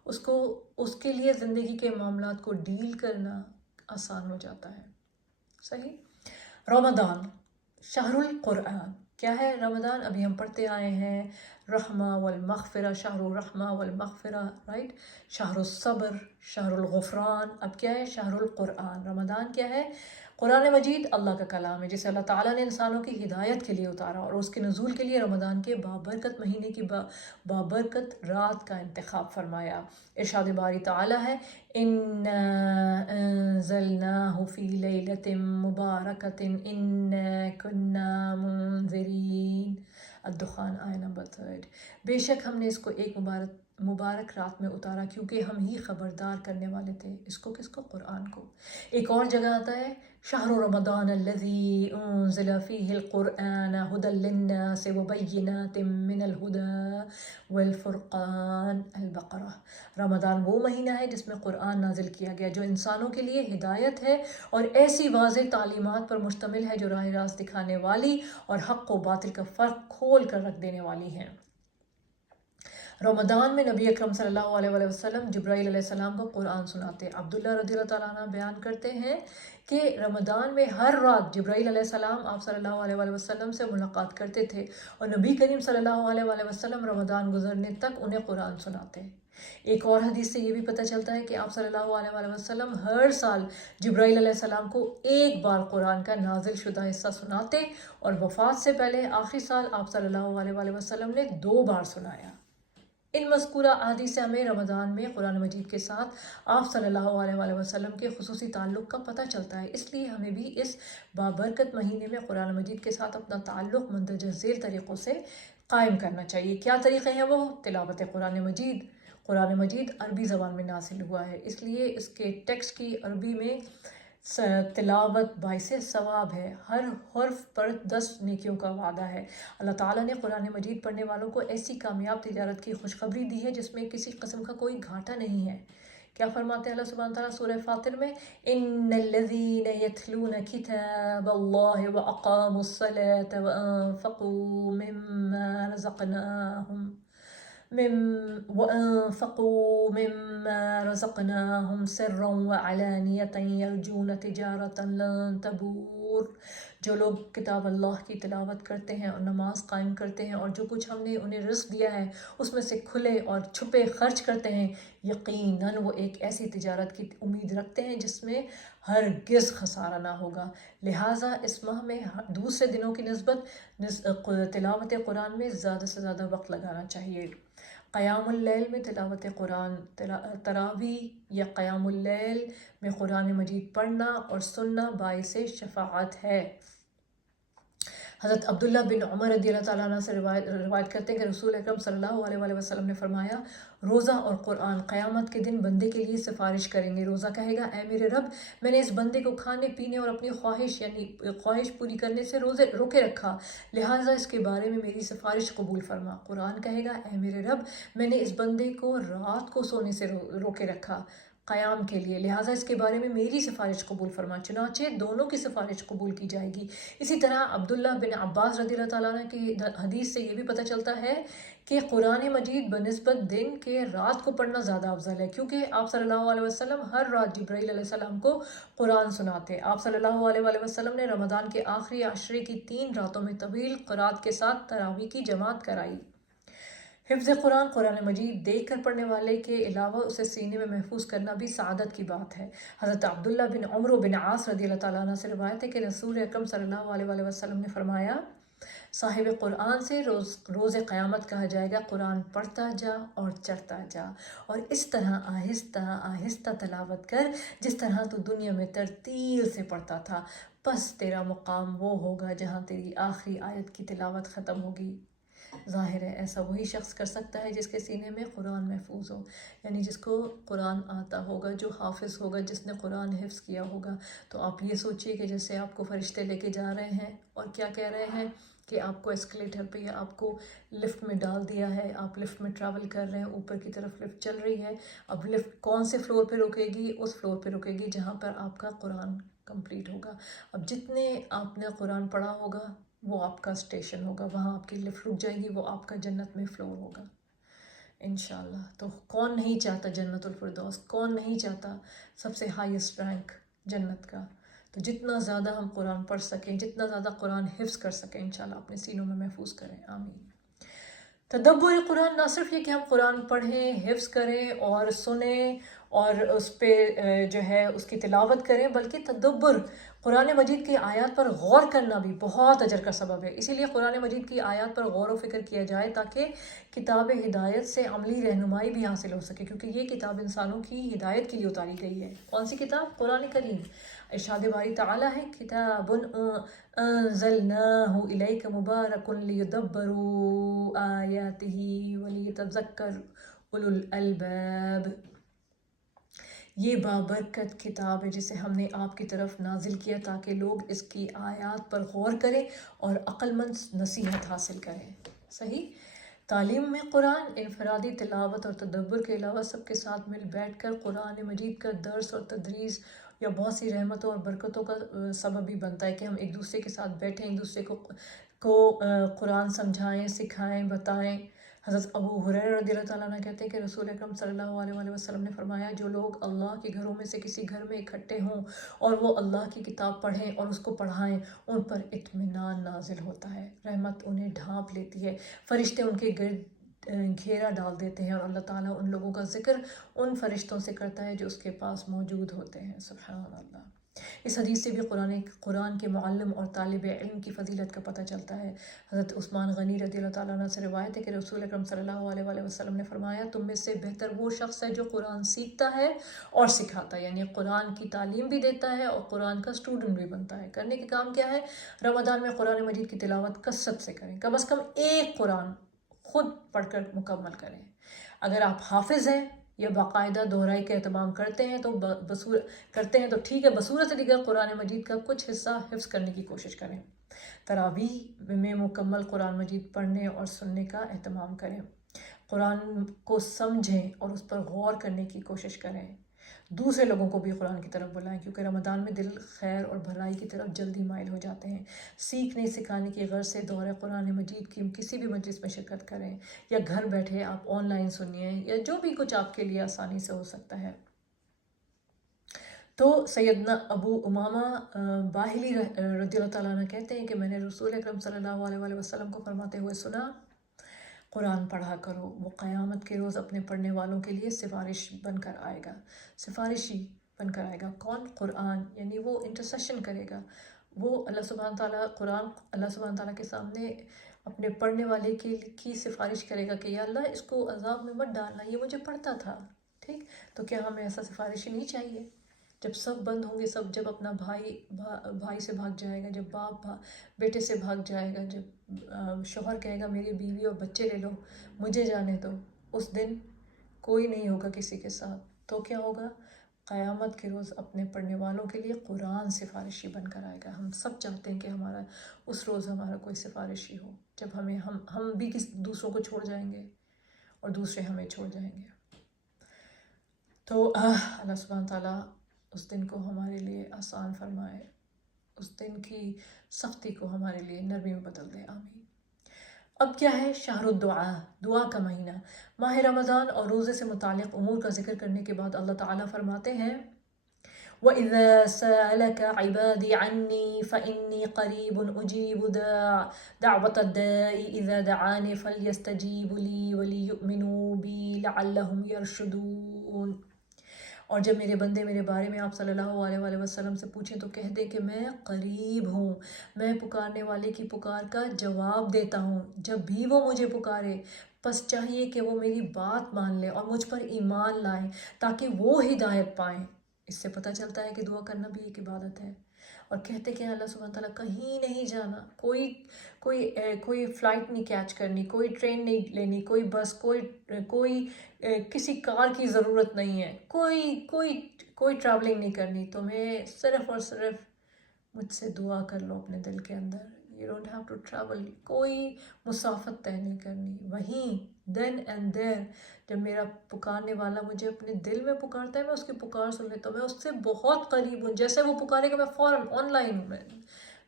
اس کے لیے زندگی کے معاملات کو ڈیل کرنا آسان ہو جاتا ہے۔ صحیح۔ رمضان شہر القرآن، کیا ہے رمضان؟ ابھی ہم پڑھتے آئے ہیں رحمہ والمغفرہ، شہر الرحمہ والمغفرہ، رائٹ، شہر الصبر، شہر الغفران، اب کیا ہے؟ شہر القرآن۔ رمضان کیا ہے؟ قرآن مجید اللہ کا کلام ہے جسے اللہ تعالیٰ نے انسانوں کی ہدایت کے لیے اتارا، اور اس کے نزول کے لیے رمضان کے بابرکت مہینے کی بابرکت رات کا انتخاب فرمایا۔ ارشاد باری تعالیٰ ہے اِنَّا أَنزَلْنَاهُ فِي لَيْلَةٍ مُبَارَكَةٍ إِنَّا كُنَّا مُنذِرِينَ، الدخان آیہ نمبر 3۔ بے شک ہم نے اس کو ایک مبارک رات میں اتارا کیونکہ ہم ہی خبردار کرنے والے تھے۔ اس کو کس کو؟ قرآن کو۔ ایک اور جگہ آتا ہے شہر رمضان الذی انزل فیہ القرآن ھدی للناس وبینات من الھدی والفرقان، البقرہ۔ رمضان وہ مہینہ ہے جس میں قرآن نازل کیا گیا جو انسانوں کے لیے ہدایت ہے اور ایسی واضح تعلیمات پر مشتمل ہے جو راہ راست دکھانے والی اور حق و باطل کا فرق کھول کر رکھ دینے والی ہیں۔ رمضان میں نبی اکرم صلی اللہ علیہ وآلہ وسلم جبرائیل علیہ السلام کو قرآن سناتے۔ عبداللہ رضی اللہ تعالیٰ عنہ بیان کرتے ہیں کہ رمضان میں ہر رات جبرائیل علیہ السلام آپ صلی اللہ علیہ وآلہ وسلم سے ملاقات کرتے تھے، اور نبی کریم صلی اللہ علیہ وآلہ وسلم رمضان گزرنے تک انہیں قرآن سناتے۔ ایک اور حدیث سے یہ بھی پتہ چلتا ہے کہ آپ صلی اللہ علیہ وآلہ وسلم ہر سال جبرائیل علیہ السلام کو ایک بار قرآن کا نازل شدہ حصہ سناتے، اور وفات سے پہلے آخری سال آپ صلی اللہ علیہ وآلہ وسلم نے 2 بار سنایا۔ ان مذکورہ احادیث سے ہمیں رمضان میں قرآن مجید کے ساتھ آپ صلی اللہ علیہ وآلہ وسلم کے خصوصی تعلق کا پتہ چلتا ہے، اس لیے ہمیں بھی اس بابرکت مہینے میں قرآن مجید کے ساتھ اپنا تعلق مندرجہ ذیل طریقوں سے قائم کرنا چاہیے۔ کیا طریقے ہیں وہ؟ تلاوت قرآن مجید، قرآن مجید عربی زبان میں نازل ہوا ہے، اس لیے اس کے ٹیکسٹ کی عربی میں تلاوت باعث ثواب ہے، ہر حرف پر 10 نیکیوں کا وعدہ ہے۔ اللہ تعالیٰ نے قرآن مجید پڑھنے والوں کو ایسی کامیاب تجارت کی خوشخبری دی ہے جس میں کسی قسم کا کوئی گھاٹا نہیں ہے۔ کیا فرماتے ہیں اللہ سبحانہ تعالیٰ سورہ فاطر میں؟ ان الذین یتلون کتاب اللہ واقاموا الصلاة وأنفقوا مما رزقناهم سرا وعلانية يرجون تجارة لن تبور۔ جو لوگ کتاب اللہ کی تلاوت کرتے ہیں اور نماز قائم کرتے ہیں اور جو کچھ ہم نے انہیں رزق دیا ہے اس میں سے کھلے اور چھپے خرچ کرتے ہیں، یقیناً وہ ایک ایسی تجارت کی امید رکھتے ہیں جس میں ہرگز خسارہ نہ ہوگا۔ لہٰذا اس ماہ میں دوسرے دنوں کی نسبت تلاوت قرآن میں زیادہ سے زیادہ وقت لگانا چاہیے۔ قیام اللیل میں تلاوت قرآن، تراویح یا قیام اللیل میں قرآن مجید پڑھنا اور سننا باعث شفاعت ہے۔ حضرت عبداللہ بن عمر رضی اللہ تعالیٰ عنہ سے روایت کرتے ہیں کہ رسول اکرم صلی اللہ علیہ وآلہ وسلم نے فرمایا، روزہ اور قرآن قیامت کے دن بندے کے لیے سفارش کریں گے۔ روزہ کہے گا، اے میرے رب، میں نے اس بندے کو کھانے پینے اور اپنی خواہش پوری کرنے سے روکے رکھا، لہٰذا اس کے بارے میں میری سفارش قبول فرما۔ قرآن کہے گا، اے میرے رب، میں نے اس بندے کو رات کو سونے سے روکے رکھا قیام کے لیے، لہٰذا اس کے بارے میں میری سفارش قبول فرما۔ چنانچہ دونوں کی سفارش قبول کی جائے گی۔ اسی طرح عبداللہ بن عباس رضی اللہ تعالیٰ عنہ کی حدیث سے یہ بھی پتہ چلتا ہے کہ قرآن مجید بنسبت دن کے رات کو پڑھنا زیادہ افضل ہے، کیونکہ آپ صلی اللہ علیہ وسلم ہر رات جبرائیل علیہ السلام کو قرآن سناتے۔ آپ صلی اللہ علیہ وآلہ وسلم نے رمضان کے آخری عشرے کی 3 راتوں میں طویل قرات کے ساتھ تراویح کی جماعت کرائی۔ حفظ قرآن، قرآن مجید دیکھ کر پڑھنے والے کے علاوہ اسے سینے میں محفوظ کرنا بھی سعادت کی بات ہے۔ حضرت عبداللہ بن عمرو بن عاص رضی اللہ تعالیٰ عنہ سے روایت ہے کہ رسول اکرم صلی اللہ علیہ وآلہ وسلم نے فرمایا، صاحب قرآن سے روز قیامت کہا جائے گا، قرآن پڑھتا جا اور چڑھتا جا، اور اس طرح آہستہ آہستہ تلاوت کر جس طرح تو دنیا میں ترتیل سے پڑھتا تھا، پس تیرا مقام وہ ہوگا جہاں تیری آخری آیت کی تلاوت ختم ہوگی۔ ظاہر ہے ایسا وہی شخص کر سکتا ہے جس کے سینے میں قرآن محفوظ ہو، یعنی جس کو قرآن آتا ہوگا، جو حافظ ہوگا، جس نے قرآن حفظ کیا ہوگا۔ تو آپ یہ سوچئے کہ جیسے آپ کو فرشتے لے کے جا رہے ہیں اور کیا کہہ رہے ہیں کہ آپ کو اسکلیٹر پہ یا آپ کو لفٹ میں ڈال دیا ہے، آپ لفٹ میں ٹریول کر رہے ہیں، اوپر کی طرف لفٹ چل رہی ہے، اب لفٹ کون سے فلور پہ رکے گی؟ اس فلور پہ رکے گی جہاں پر آپ کا قرآن کمپلیٹ ہوگا۔ اب جتنے آپ نے قرآن پڑھا ہوگا وہ آپ کا اسٹیشن ہوگا، وہاں آپ کی لفٹ رک جائے گی، وہ آپ کا جنت میں فلور ہوگا انشاءاللہ۔ تو کون نہیں چاہتا جنت الفردوس؟ کون نہیں چاہتا سب سے ہائیسٹ رینک جنت کا؟ تو جتنا زیادہ ہم قرآن پڑھ سکیں، جتنا زیادہ قرآن حفظ کر سکیں، انشاءاللہ اپنے سینوں میں محفوظ کریں، آمین۔ تدبر قرآن نہ صرف یہ کہ ہم قرآن پڑھیں، حفظ کریں اور سنیں اور اس پہ جو ہے اس کی تلاوت کریں، بلکہ تدبر قرآن مجید کی آیات پر غور کرنا بھی بہت اجر کا سبب ہے۔ اسی لیے قرآن مجید کی آیات پر غور و فکر کیا جائے تاکہ کتاب ہدایت سے عملی رہنمائی بھی حاصل ہو سکے، کیونکہ یہ کتاب انسانوں کی ہدایت کے لیے اتاری گئی ہے۔ کون سی کتاب؟ قرآن کریم۔ ارشاد باری تعالیٰ ہے، کتاب انزلناہ الیک مبارک لیدبروا آیاتہ ولیتذکر اولو الالباب۔ یہ بابرکت کتاب ہے جسے ہم نے آپ کی طرف نازل کیا تاکہ لوگ اس کی آیات پر غور کریں اور عقل مند نصیحت حاصل کریں۔ صحیح؟ تعلیم میں قرآن انفرادی تلاوت اور تدبر کے علاوہ سب کے ساتھ مل بیٹھ کر قرآن مجید کا درس اور تدریس یا بہت سی رحمتوں اور برکتوں کا سبب بھی بنتا ہے کہ ہم ایک دوسرے کے ساتھ بیٹھیں، ایک دوسرے کو قرآن سمجھائیں، سکھائیں، بتائیں۔ حضرت ابو ہریرہ رضی اللہ تعالیٰ عنہ کہتے ہیں کہ رسول اکرم صلی اللہ علیہ وآلہ وسلم نے فرمایا، جو لوگ اللہ کے گھروں میں سے کسی گھر میں اکٹھے ہوں اور وہ اللہ کی کتاب پڑھیں اور اس کو پڑھائیں، ان پر اطمینان نازل ہوتا ہے، رحمت انہیں ڈھانپ لیتی ہے، فرشتے ان کے گرد گھیرا ڈال دیتے ہیں اور اللہ تعالیٰ ان لوگوں کا ذکر ان فرشتوں سے کرتا ہے جو اس کے پاس موجود ہوتے ہیں۔ سبحان اللہ۔ اس حدیث سے بھی قرآن کے معلم اور طالب علم کی فضیلت کا پتہ چلتا ہے۔ حضرت عثمان غنی رضی اللہ تعالیٰ عنہ سے روایت ہے کہ رسول اکرم صلی اللہ علیہ وآلہ وسلم نے فرمایا، تم میں سے بہتر وہ شخص ہے جو قرآن سیکھتا ہے اور سکھاتا ہے، یعنی قرآن کی تعلیم بھی دیتا ہے اور قرآن کا اسٹوڈنٹ بھی بنتا ہے۔ کرنے کے کام کیا ہے؟ رمضان میں قرآن مجید کی تلاوت کثرت سے کریں، کم از کم ایک قرآن خود پڑھ کر مکمل کریں۔ اگر آپ حافظ ہیں یا باقاعدہ دہرائی کا اہتمام کرتے ہیں تو ٹھیک ہے، بصورت دیگر قرآن مجید کا کچھ حصہ حفظ کرنے کی کوشش کریں۔ تراویح میں مکمل قرآن مجید پڑھنے اور سننے کا اہتمام کریں۔ قرآن کو سمجھیں اور اس پر غور کرنے کی کوشش کریں۔ دوسرے لوگوں کو بھی قرآن کی طرف بلائیں، کیونکہ رمضان میں دل خیر اور بھلائی کی طرف جلدی مائل ہو جاتے ہیں۔ سیکھنے سکھانے کی غرض سے دورہ قرآن مجید کی کسی بھی مجلس میں شرکت کریں، یا گھر بیٹھے آپ آن لائن سنیے، یا جو بھی کچھ آپ کے لیے آسانی سے ہو سکتا ہے۔ تو سیدنا ابو امامہ باہلی رضی اللہ تعالیٰ عنہ کہتے ہیں کہ میں نے رسول اکرم صلی اللہ علیہ وآلہ وسلم کو فرماتے ہوئے سنا، قرآن پڑھا کرو، وہ قیامت کے روز اپنے پڑھنے والوں کے لیے سفارش بن کر آئے گا، سفارشی بن کر آئے گا۔ کون؟ قرآن، یعنی وہ انٹرسیشن کرے گا، وہ اللہ سبحانہ تعالیٰ، قرآن اللہ سبحانہ تعالیٰ کے سامنے اپنے پڑھنے والے کی سفارش کرے گا کہ یا اللہ اس کو عذاب میں مت ڈالنا، یہ مجھے پڑھتا تھا۔ ٹھیک، تو کیا ہمیں ایسا سفارشی نہیں چاہیے؟ جب سب بند ہوں گے، جب اپنا بھائی سے بھاگ جائے گا، جب باپ بیٹے سے بھاگ جائے گا، جب شوہر کہے گا میری بیوی اور بچے لے لو، مجھے جانے دو، اس دن کوئی نہیں ہوگا کسی کے ساتھ، تو کیا ہوگا؟ قیامت کے روز اپنے پڑھنے والوں کے لیے قرآن سفارشی بن کر آئے گا۔ ہم سب چاہتے ہیں کہ اس روز ہمارا کوئی سفارشی ہو، جب ہم بھی دوسروں کو چھوڑ جائیں گے اور دوسرے ہمیں چھوڑ جائیں گے۔ تو اللہ سبحانہ تعالیٰ اس دن کو ہمارے لیے آسان فرمائے، اس دن کی سختی کو ہمارے لیے نرمی میں بدل دے، آمین۔ اب کیا ہے؟ شہر الدعا، دعا کا مہینہ۔ ماہ رمضان اور روزے سے متعلق امور کا ذکر کرنے کے بعد اللہ تعالیٰ فرماتے ہیں وَإِذَا سَأَلَكَ عِبَادِي عَنِّي فَإِنِّي قَرِيبٌ أُجِيبُ دَعْوَةَ الدَّاعِ إِذَا دَعَانِ فَلْيَسْتَجِيبُوا لِي وَلْيُؤْمِنُوا بِي لَعَلَّهُمْ يَرْشُدُونَ۔ اور جب میرے بندے میرے بارے میں آپ صلی اللہ علیہ وآلہ وسلم سے پوچھیں تو کہہ دیں کہ میں قریب ہوں، میں پکارنے والے کی پکار کا جواب دیتا ہوں جب بھی وہ مجھے پکارے، بس چاہیے کہ وہ میری بات مان لیں اور مجھ پر ایمان لائیں تاکہ وہ ہدایت پائیں۔ اس سے پتہ چلتا ہے کہ دعا کرنا بھی ایک عبادت ہے۔ اور کہتے کہ اللہ سبحانہ تعالیٰ کہیں نہیں جانا، کوئی فلائٹ نہیں کیچ کرنی، کوئی ٹرین نہیں لینی، کوئی بس، کوئی کسی کار کی ضرورت نہیں ہے، کوئی ٹریولنگ نہیں کرنی، تمہیں صرف اور صرف مجھ سے دعا کر لو اپنے دل کے اندر۔ You don't have to travel، کوئی مسافت طے نہیں کرنی، وہیں then and there جب میرا پکارنے والا مجھے اپنے دل میں پکارتا ہے، میں اس کی پکار سن لیتا ہوں، میں اس سے بہت قریب ہوں۔ جیسے وہ پکارے گا میں فوراً آن لائن ہوں،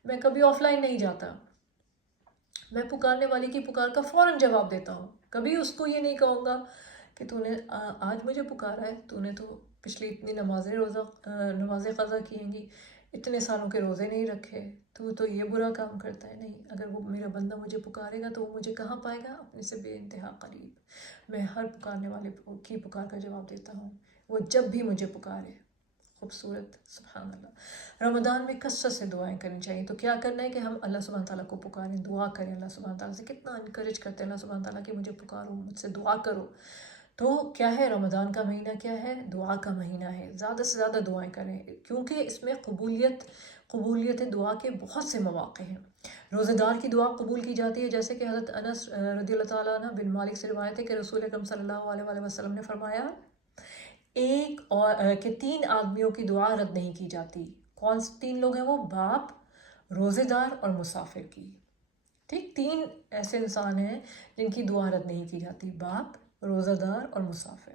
میں کبھی آف لائن نہیں جاتا، میں پکارنے والی کی پکار کا فوراً جواب دیتا ہوں۔ کبھی اس کو یہ نہیں کہوں گا کہ تو نے آج مجھے پکارا ہے، تو نے تو پچھلی اتنی نمازیں قضا کی ہیں گی، اتنے سالوں کے روزے نہیں رکھے، تو یہ برا کام کرتا ہے۔ نہیں، اگر وہ میرا بندہ مجھے پکارے گا تو وہ مجھے کہاں پائے گا؟ اپنے سے بے انتہا قریب۔ میں ہر پکارنے والے کی پکار کا جواب دیتا ہوں، وہ جب بھی مجھے پکارے۔ خوبصورت، سبحان اللہ۔ رمضان میں کثرت سے دعائیں کرنی چاہیے۔ تو کیا کرنا ہے کہ ہم اللہ سبحانہ تعالیٰ کو پکاریں، دعا کریں، اللہ سبحانہ تعالیٰ سے کتنا انکریج کرتے ہیں اللہ سبحانہ تعالیٰ کہ مجھے پکارو، مجھ سے دعا کرو۔ تو کیا ہے رمضان کا مہینہ؟ کیا ہے؟ دعا کا مہینہ ہے۔ زیادہ سے زیادہ دعائیں کریں، کیونکہ اس میں قبولیت دعا کے بہت سے مواقع ہیں۔ روزہ دار کی دعا قبول کی جاتی ہے، جیسے کہ حضرت انس رضی اللہ تعالیٰ عنہ بن مالک سے روایت ہے کہ رسول اکرم صلی اللہ علیہ وآلہ وسلم نے فرمایا کہ 3 آدمیوں کی دعا رد نہیں کی جاتی۔ کون سے 3 لوگ ہیں وہ؟ باپ، روزے دار اور مسافر کی۔ ٹھیک، 3 ایسے انسان ہیں جن کی دعا رد نہیں کی جاتی، باپ، روزہ دار اور مسافر۔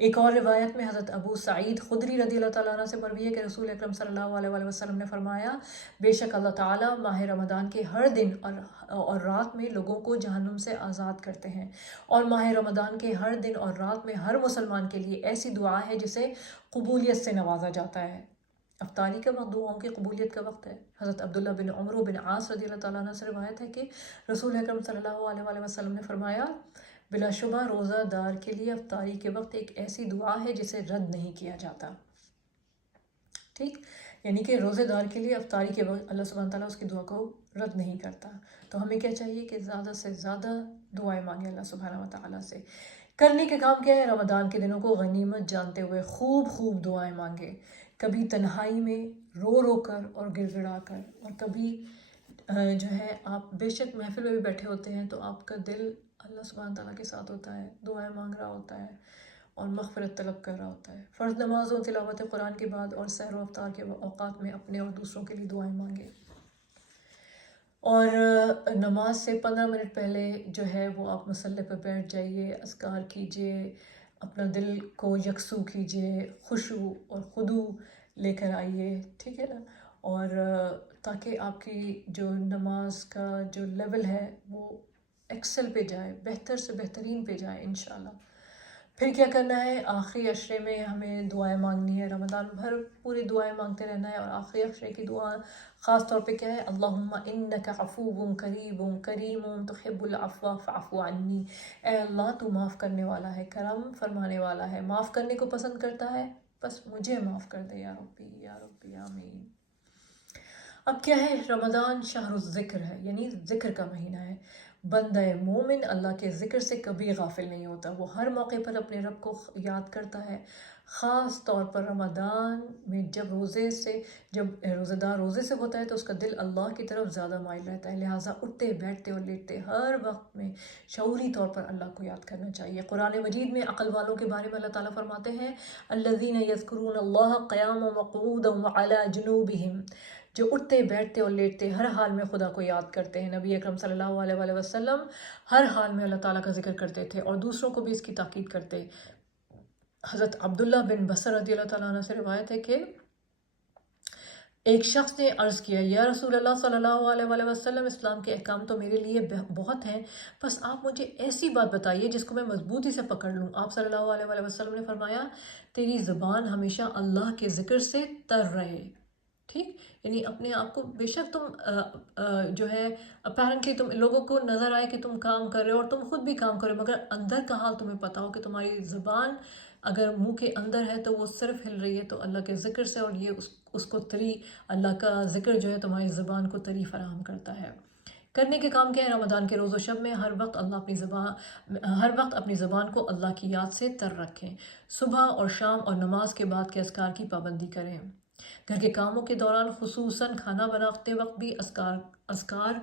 ایک اور روایت میں حضرت ابو سعید خدری رضی اللہ تعالیٰ عنہ سے مروی ہے کہ رسول اکرم صلی اللہ علیہ وآلہ وسلم نے فرمایا بے شک اللہ تعالیٰ ماہ رمضان کے ہر دن اور رات میں لوگوں کو جہنم سے آزاد کرتے ہیں، اور ماہ رمضان کے ہر دن اور رات میں ہر مسلمان کے لیے ایسی دعا ہے جسے قبولیت سے نوازا جاتا ہے۔ افطاری کا وقت دعاؤں کی قبولیت کا وقت ہے۔ حضرت عبداللہ بن عمرو بن عاص رضی اللہ تعالیٰ عنہ سے روایت ہے کہ رسول اکرم صلی اللہ علیہ وآلہ وسلم نے فرمایا بلا شبہ روزہ دار کے لیے افطاری کے وقت ایک ایسی دعا ہے جسے رد نہیں کیا جاتا۔ ٹھیک، یعنی کہ روزے دار کے لیے افطاری کے وقت اللہ سبحانہ تعالیٰ اس کی دعا کو رد نہیں کرتا۔ تو ہمیں کیا چاہیے کہ زیادہ سے زیادہ دعائیں مانگیں اللہ سبحانہ وتعالیٰ سے۔ کرنے کے کام کیا ہے؟ رمضان کے دنوں کو غنیمت جانتے ہوئے خوب دعائیں مانگیں، کبھی تنہائی میں رو کر اور گڑ گڑا کر، اور کبھی جو ہے آپ بے شک محفل میں بھی بیٹھے ہوتے ہیں تو آپ کا دل اللہ سبحانہ تعالیٰ کے ساتھ ہوتا ہے، دعائیں مانگ رہا ہوتا ہے اور مغفرت طلب کر رہا ہوتا ہے۔ فرض نمازوں، تلاوت قرآن کے بعد اور سحر و افطار کے اوقات میں اپنے اور دوسروں کے لیے دعائیں مانگے۔ اور نماز سے 15 منٹ پہلے جو ہے وہ آپ مصلی پہ بیٹھ جائیے، اذکار کیجیے، اپنا دل کو یکسو کیجیے، خشوع اور خضوع لے کر آئیے، ٹھیک ہے نا، اور تاکہ آپ کی جو نماز کا جو لیول ہے وہ ایکسل پہ جائے، بہتر سے بہترین پہ جائے انشاءاللہ۔ پھر کیا کرنا ہے؟ آخری عشرے میں ہمیں دعائیں مانگنی ہے، رمضان بھر پوری دعائیں مانگتے رہنا ہے، اور آخری عشرے کی دعا خاص طور پہ کیا ہے؟ اللہم انک عفو قریب کریم تحب العفو فاعف عنی۔ اے اللہ تو معاف کرنے والا ہے، کرم فرمانے والا ہے، معاف کرنے کو پسند کرتا ہے، بس مجھے معاف کر دے یا ربی آمین۔ اب کیا ہے؟ رمضان شہر الذکر ہے، یعنی ذکر کا مہینہ ہے۔ بندہ مومن اللہ کے ذکر سے کبھی غافل نہیں ہوتا، وہ ہر موقع پر اپنے رب کو یاد کرتا ہے، خاص طور پر رمضان میں جب روزہ دار روزے سے ہوتا ہے تو اس کا دل اللہ کی طرف زیادہ مائل رہتا ہے، لہٰذا اٹھتے بیٹھتے اور لیٹتے ہر وقت میں شعوری طور پر اللہ کو یاد کرنا چاہیے۔ قرآن مجید میں عقل والوں کے بارے میں اللہ تعالیٰ فرماتے ہیں الذین یذکرون اللہ قیاما وقعودا وعلی جنوبہم، جو اٹھتے بیٹھتے اور لیٹتے ہر حال میں خدا کو یاد کرتے ہیں۔ نبی اکرم صلی اللہ علیہ وآلہ وسلم ہر حال میں اللہ تعالیٰ کا ذکر کرتے تھے اور دوسروں کو بھی اس کی تاکید کرتے۔ حضرت عبداللہ بن بصر رضی اللہ تعالیٰ عنہ سے روایت ہے کہ ایک شخص نے عرض کیا یا رسول اللہ صلی اللہ علیہ وآلہ وسلم، اسلام کے احکام تو میرے لیے بہت ہیں، بس آپ مجھے ایسی بات بتائیے جس کو میں مضبوطی سے پکڑ لوں۔ آپ صلی اللہ علیہ وآلہ وسلم نے فرمایا تیری زبان ہمیشہ اللہ کے ذکر سے تر رہے، ٹھیک، یعنی اپنے آپ کو بے شک تم جو ہے اپیرنٹلی تم لوگوں کو نظر آئے کہ تم کام کر رہے ہو اور تم خود بھی کام کر رہے ہو، مگر اندر کا حال تمہیں پتا ہو کہ تمہاری زبان اگر منہ کے اندر ہے تو وہ صرف ہل رہی ہے تو اللہ کے ذکر سے، اور یہ اس کو تری، اللہ کا ذکر جو ہے تمہاری زبان کو تری فراہم کرتا ہے۔ کرنے کے کام کیا ہے؟ رمضان کے روز و شب میں ہر وقت اپنی زبان کو اللہ کی یاد سے تر رکھیں، صبح اور شام اور نماز کے بعد کے اذکار کی پابندی کریں، گھر کے کاموں کے دوران خصوصاً کھانا بناتے وقت بھی اذکار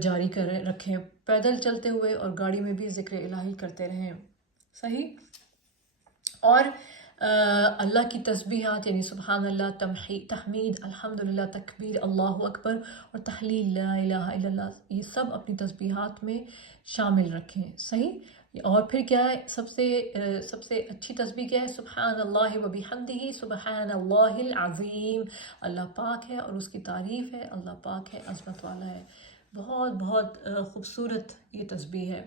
جاری رکھیں، پیدل چلتے ہوئے اور گاڑی میں بھی ذکر الہی کرتے رہیں، صحیح، اور اللہ کی تسبیحات یعنی سبحان اللہ، تحمید، الحمدللہ، تکبیر، اللہ اکبر اور تحلیل لا الہ الا اللہ، یہ سب اپنی تسبیحات میں شامل رکھیں، صحیح۔ اور پھر کیا ہے؟ سب سے اچھی تسبیح کیا ہے؟ سبحان اللہ و بحمدہ سبحان اللہ العظیم، اللہ پاک ہے اور اس کی تعریف ہے، اللہ پاک ہے، عظمت والا ہے، بہت بہت خوبصورت یہ تسبیح ہے۔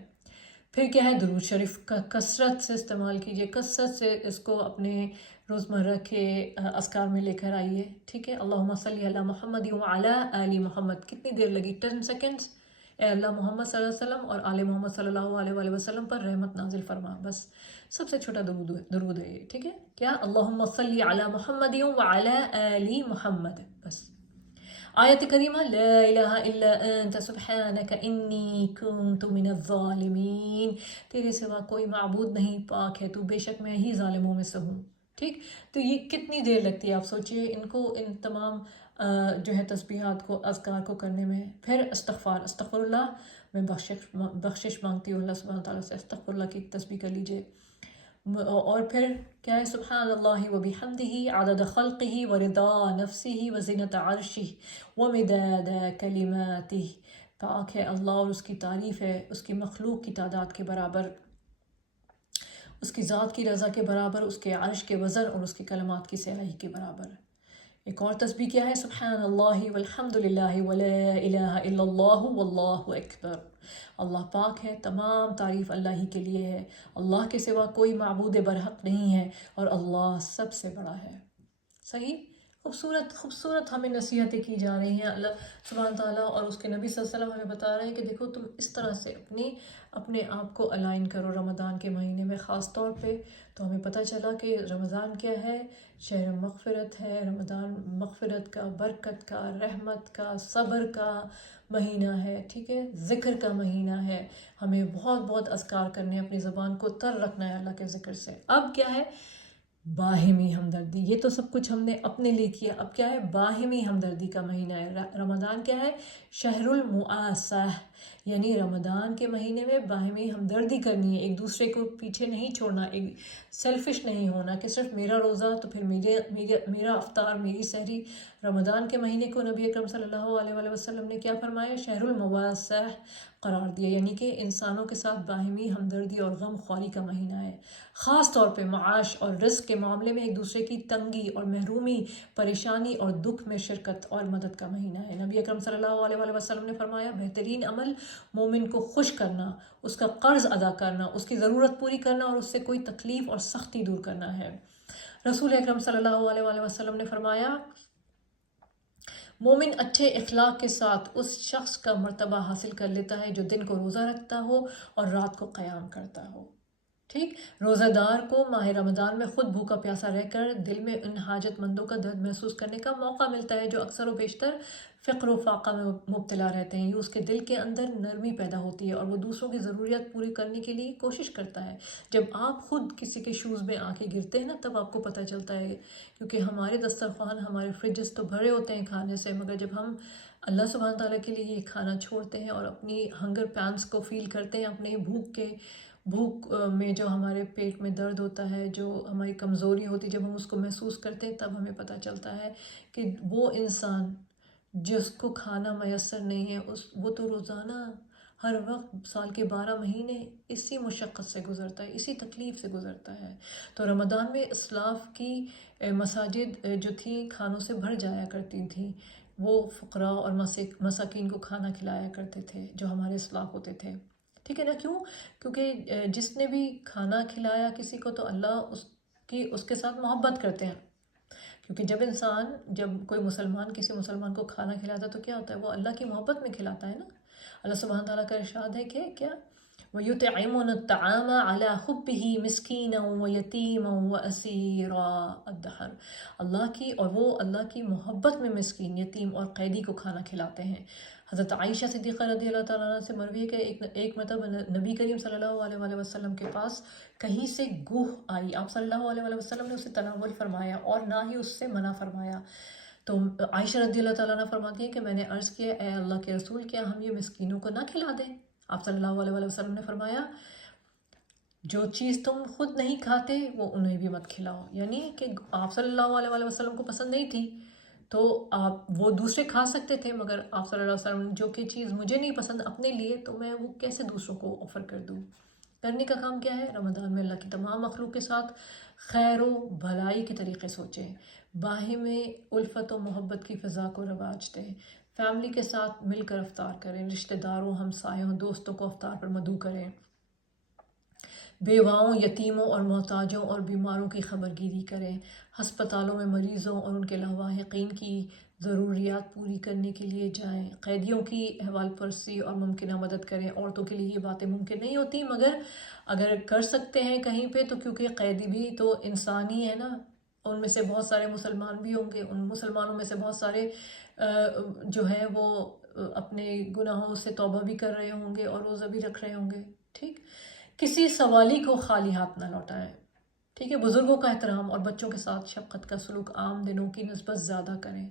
پھر کیا ہے؟ درود شریف کا کثرت سے استعمال کیجیے، کثرت سے اس کو اپنے روزمرہ کے اذکار میں لے کر آئیے، ٹھیک ہے۔ اللہم صلی علی محمد وعلی آل محمد، کتنی دیر لگی؟ 10 سیکنڈز۔ اے اللہ محمد صلی اللہ علیہ وسلم اور آل محمد صلی اللہ علیہ وآلہ وسلم پر رحمت نازل فرما، بس سب سے چھوٹا درود ہے یہ، ٹھیک ہے۔ کیا؟ اللہم صلی علی محمد وعلی آل محمد، بس۔ آیت کریمہ لا الہ الا انت سبحانک انی کنت من الظالمین، تیرے سوا کوئی معبود نہیں، پاک ہے تو، بے شک میں ہی ظالموں میں سے ہوں، ٹھیک۔ تو یہ کتنی دیر لگتی ہے آپ سوچئے ان تمام جو ہے تسبیحات کو، اذکار کو کرنے میں۔ پھر استغفر اللہ، میں بخشش مانگتی ہوں اللہ سبحانہ تعالیٰ سے، استغفر اللہ کی تسبیح کر لیجئے۔ اور پھر کیا ہے؟ سبحان اللہ و بحمدہ عدد خلقہ ورضا نفسہ وزنت عرشہ ومداد کلماتہ، پاک ہے اللہ اور اس کی تعریف ہے اس کی مخلوق کی تعداد کے برابر، اس کی ذات کی رضا کے برابر، اس کے عرش کے وزن اور اس کی کلمات کی سیاہی کے برابر۔ ایک اور تسبیح کیا ہے؟ سبحان اللہ والحمد للہ ولا الہ الا اللہ واللہ اکبر، اللہ پاک ہے، تمام تعریف اللہ ہی کے لیے ہے، اللہ کے سوا کوئی معبود برحق نہیں ہے اور اللہ سب سے بڑا ہے، صحیح۔ خوبصورت ہمیں نصیحتیں کی جا رہی ہیں، اللہ سبحانہ تعالیٰ اور اس کے نبی صلی اللہ علیہ وسلم ہمیں بتا رہے ہیں کہ دیکھو تم اس طرح سے اپنے آپ کو الائن کرو رمضان کے مہینے میں خاص طور پہ۔ تو ہمیں پتہ چلا کہ رمضان کیا ہے؟ شہر مغفرت ہے، رمضان مغفرت کا، برکت کا، رحمت کا، صبر کا مہینہ ہے، ٹھیک ہے، ذکر کا مہینہ ہے، ہمیں بہت بہت اذکار کرنے، اپنی زبان کو تر رکھنا ہے اللہ کے ذکر سے۔ اب کیا ہے؟ باہمی ہمدردی، یہ تو سب کچھ ہم نے اپنے لیے کیا، اب کیا ہے؟ باہمی ہمدردی کا مہینہ ہے۔ رمضان کیا ہے؟ شہر المعاسہ، یعنی رمضان کے مہینے میں باہمی ہمدردی کرنی ہے، ایک دوسرے کو پیچھے نہیں چھوڑنا، ایک سیلفش نہیں ہونا کہ صرف میرا روزہ تو پھر میرا افطار، میری سحری۔ رمضان کے مہینے کو نبی اکرم صلی اللہ علیہ وآلہ وسلم نے کیا فرمایا؟ شہر المواسع قرار دیا، یعنی کہ انسانوں کے ساتھ باہمی ہمدردی اور غم خواری کا مہینہ ہے۔ خاص طور پہ معاش اور رزق کے معاملے میں ایک دوسرے کی تنگی اور محرومی، پریشانی اور دکھ میں شرکت اور مدد کا مہینہ ہے۔ نبی اکرم صلی اللہ علیہ وآلہ وسلم نے فرمایا بہترین عمل مومن کو خوش کرنا، اس کا قرض ادا کرنا، اس کی ضرورت پوری کرنا اور اس سے کوئی تکلیف اور سختی دور کرنا ہے۔ رسول اکرم صلی اللہ علیہ وآلہ وسلم نے فرمایا مومن اچھے اخلاق کے ساتھ اس شخص کا مرتبہ حاصل کر لیتا ہے جو دن کو روزہ رکھتا ہو اور رات کو قیام کرتا ہو۔ ٹھیک، روزہ دار کو ماہ رمضان میں خود بھوکا پیاسا رہ کر دل میں ان حاجت مندوں کا درد محسوس کرنے کا موقع ملتا ہے جو اکثر و بیشتر فقر و فاقہ میں مبتلا رہتے ہیں۔ یہ اس کے دل کے اندر نرمی پیدا ہوتی ہے اور وہ دوسروں کی ضروریات پوری کرنے کے لیے کوشش کرتا ہے۔ جب آپ خود کسی کے شوز میں آ کے گرتے ہیں نا، تب آپ کو پتہ چلتا ہے، کیونکہ ہمارے دسترخوان، ہمارے فریجز تو بھرے ہوتے ہیں کھانے سے، مگر جب ہم اللہ سبحانہ تعالیٰ کے لیے یہ کھانا چھوڑتے ہیں اور اپنی ہنگر پینس کو فیل کرتے ہیں، اپنے بھوک میں جو ہمارے پیٹ میں درد ہوتا ہے، جو ہماری کمزوری ہوتی ہے، جب ہم اس کو محسوس کرتے ہیں تب ہمیں پتہ چلتا ہے کہ وہ انسان جس کو کھانا میسر نہیں ہے، وہ تو روزانہ ہر وقت سال کے 12 مہینے اسی مشقت سے گزرتا ہے، اسی تکلیف سے گزرتا ہے۔ تو رمضان میں اسلاف کی مساجد جو تھیں کھانوں سے بھر جایا کرتی تھیں، وہ فقراء اور مساکین کو کھانا کھلایا کرتے تھے جو ہمارے اسلاف ہوتے تھے۔ ٹھیک ہے نا؟ کیوں؟ کیونکہ جس نے بھی کھانا کھلایا کسی کو تو اللہ اس کے ساتھ محبت کرتے ہیں، کیونکہ جب کوئی مسلمان کسی مسلمان کو کھانا کھلاتا ہے تو کیا ہوتا ہے؟ وہ اللہ کی محبت میں کھلاتا ہے نا۔ اللہ سبحانہ تعالیٰ کا ارشاد ہے کہ کیا وَيُطْعِمُونَ الطَّعَامَ عَلَىٰ حُبِّهِ مِسْكِينًا وَيَتِيمًا وَأَسِيرًا الدَّهْرَ، وہ اللہ کی محبت میں مسکین، یتیم اور قیدی کو کھانا کھلاتے ہیں۔ حضرت عائشہ صدیقہ رضی اللہ تعالیٰ عنہ سے مروی ہے کہ ایک مرتبہ نبی کریم صلی اللہ علیہ وآلہ وسلم کے پاس کہیں سے گوہ آئی، آپ صلی اللہ علیہ وآلہ وسلم نے اسے تناول فرمایا اور نہ ہی اس سے منع فرمایا۔ تو عائشہ رضی اللہ تعالیٰ عنہ فرماتی ہیں کہ میں نے عرض کیا اے اللہ کے رسول، کیا ہم یہ مسکینوں کو نہ کھلا دیں؟ آپ صلی اللہ علیہ وآلہ وسلم نے فرمایا جو چیز تم خود نہیں کھاتے وہ انہیں بھی مت کھلاؤ، یعنی کہ آپ صلی اللہ علیہ وآلہ وسلم کو پسند نہیں تھی تو وہ دوسرے کھا سکتے تھے، مگر آپ صلی اللہ علیہ وسلم جو کہ چیز مجھے نہیں پسند اپنے لیے، تو میں وہ کیسے دوسروں کو آفر کر دوں؟ کرنے کا کام کیا ہے؟ رمضان میں اللہ کی تمام مخلوق کے ساتھ خیر و بھلائی کے طریقے سوچیں، باہمی الفت و محبت کی فضا کو رواج دیں، فیملی کے ساتھ مل کر افطار کریں، رشتہ داروں، ہمسایوں، دوستوں کو افطار پر مدعو کریں، بیواؤں، یتیموں اور محتاجوں اور بیماروں کی خبر گیری کریں، ہسپتالوں میں مریضوں اور ان کے لاواحقین کی ضروریات پوری کرنے کے لیے جائیں، قیدیوں کی احوال پرسی اور ممکنہ مدد کریں۔ عورتوں کے لیے یہ باتیں ممکن نہیں ہوتی، مگر اگر کر سکتے ہیں کہیں پہ تو، کیونکہ قیدی بھی تو انسان ہی ہے نا، ان میں سے بہت سارے مسلمان بھی ہوں گے، ان مسلمانوں میں سے بہت سارے جو ہے وہ اپنے گناہوں سے توبہ بھی کر رہے ہوں گے اور روزہ بھی رکھ رہے ہوں گے۔ ٹھیک، کسی سوالی کو خالی ہاتھ نہ لوٹائیں۔ ٹھیک ہے، بزرگوں کا احترام اور بچوں کے ساتھ شفقت کا سلوک عام دنوں کی نسبت زیادہ کریں،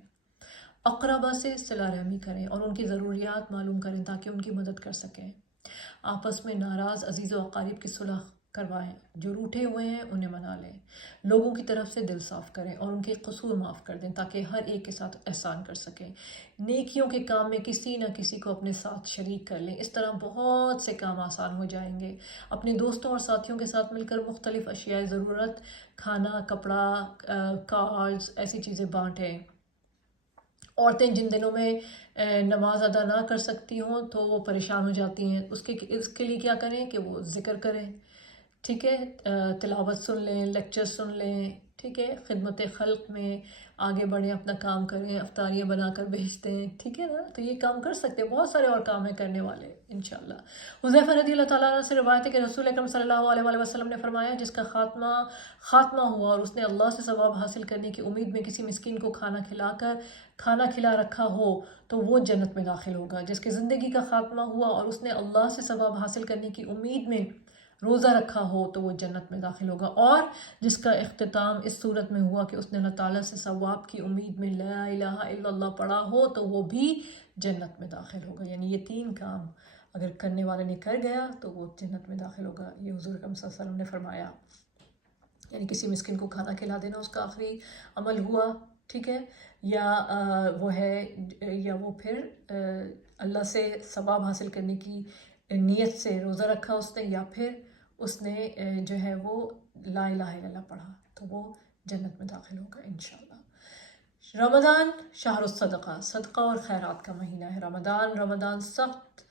اقربا سے صلہ رحمی کریں اور ان کی ضروریات معلوم کریں تاکہ ان کی مدد کر سکیں۔ آپس میں ناراض عزیز و اقارب کی صلح کروائیں، جو روٹھے ہوئے ہیں انہیں منا لیں، لوگوں کی طرف سے دل صاف کریں اور ان کے قصور معاف کر دیں تاکہ ہر ایک کے ساتھ احسان کر سکیں۔ نیکیوں کے کام میں کسی نہ کسی کو اپنے ساتھ شریک کر لیں، اس طرح بہت سے کام آسان ہو جائیں گے۔ اپنے دوستوں اور ساتھیوں کے ساتھ مل کر مختلف اشیاء ضرورت، کھانا، کپڑا، کارڈز، ایسی چیزیں بانٹیں۔ عورتیں جن دنوں میں نماز ادا نہ کر سکتی ہوں تو وہ پریشان ہو جاتی ہیں، اس کے لیے کیا کریں کہ وہ ذکر کریں، ٹھیک ہے، تلاوت سن لیں، لیکچر سن لیں، ٹھیک ہے، خدمت خلق میں آگے بڑھیں، اپنا کام کریں، افطاریاں بنا کر بھیجتے ہیں، ٹھیک ہے نا؟ تو یہ کام کر سکتے ہیں، بہت سارے اور کام ہیں کرنے والے انشاءاللہ۔ حذیفہ رضی اللہ تعالیٰ عنہ سے روایت ہے کہ رسول اکرم صلی اللہ علیہ وآلہ وسلم نے فرمایا جس کا خاتمہ ہوا اور اس نے اللہ سے ثواب حاصل کرنے کی امید میں کسی مسکین کو کھانا کھلا رکھا ہو تو وہ جنت میں داخل ہوگا۔ جس کی زندگی کا خاتمہ ہوا اور اس نے اللہ سے ثواب حاصل کرنے کی امید میں روزہ رکھا ہو تو وہ جنت میں داخل ہوگا، اور جس کا اختتام اس صورت میں ہوا کہ اس نے اللہ تعالیٰ سے ثواب کی امید میں لا الہ الا اللہ پڑھا ہو تو وہ بھی جنت میں داخل ہوگا۔ یعنی یہ 3 کام اگر کرنے والے نے کر گیا تو وہ جنت میں داخل ہوگا. یہ حضور اکرم صلی اللہ علیہ وسلم نے فرمایا. یعنی کسی مسکین کو کھانا کھلا دینا اس کا آخری عمل ہوا، ٹھیک ہے، یا وہ ہے، یا وہ پھر اللہ سے ثواب حاصل کرنے کی نیت سے روزہ رکھا اس نے، یا پھر اس نے جو ہے وہ لا الہ الا اللہ پڑھا، تو وہ جنت میں داخل ہوگا انشاءاللہ. رمضان شہر الصدقہ، صدقہ اور خیرات کا مہینہ ہے. رمضان سخت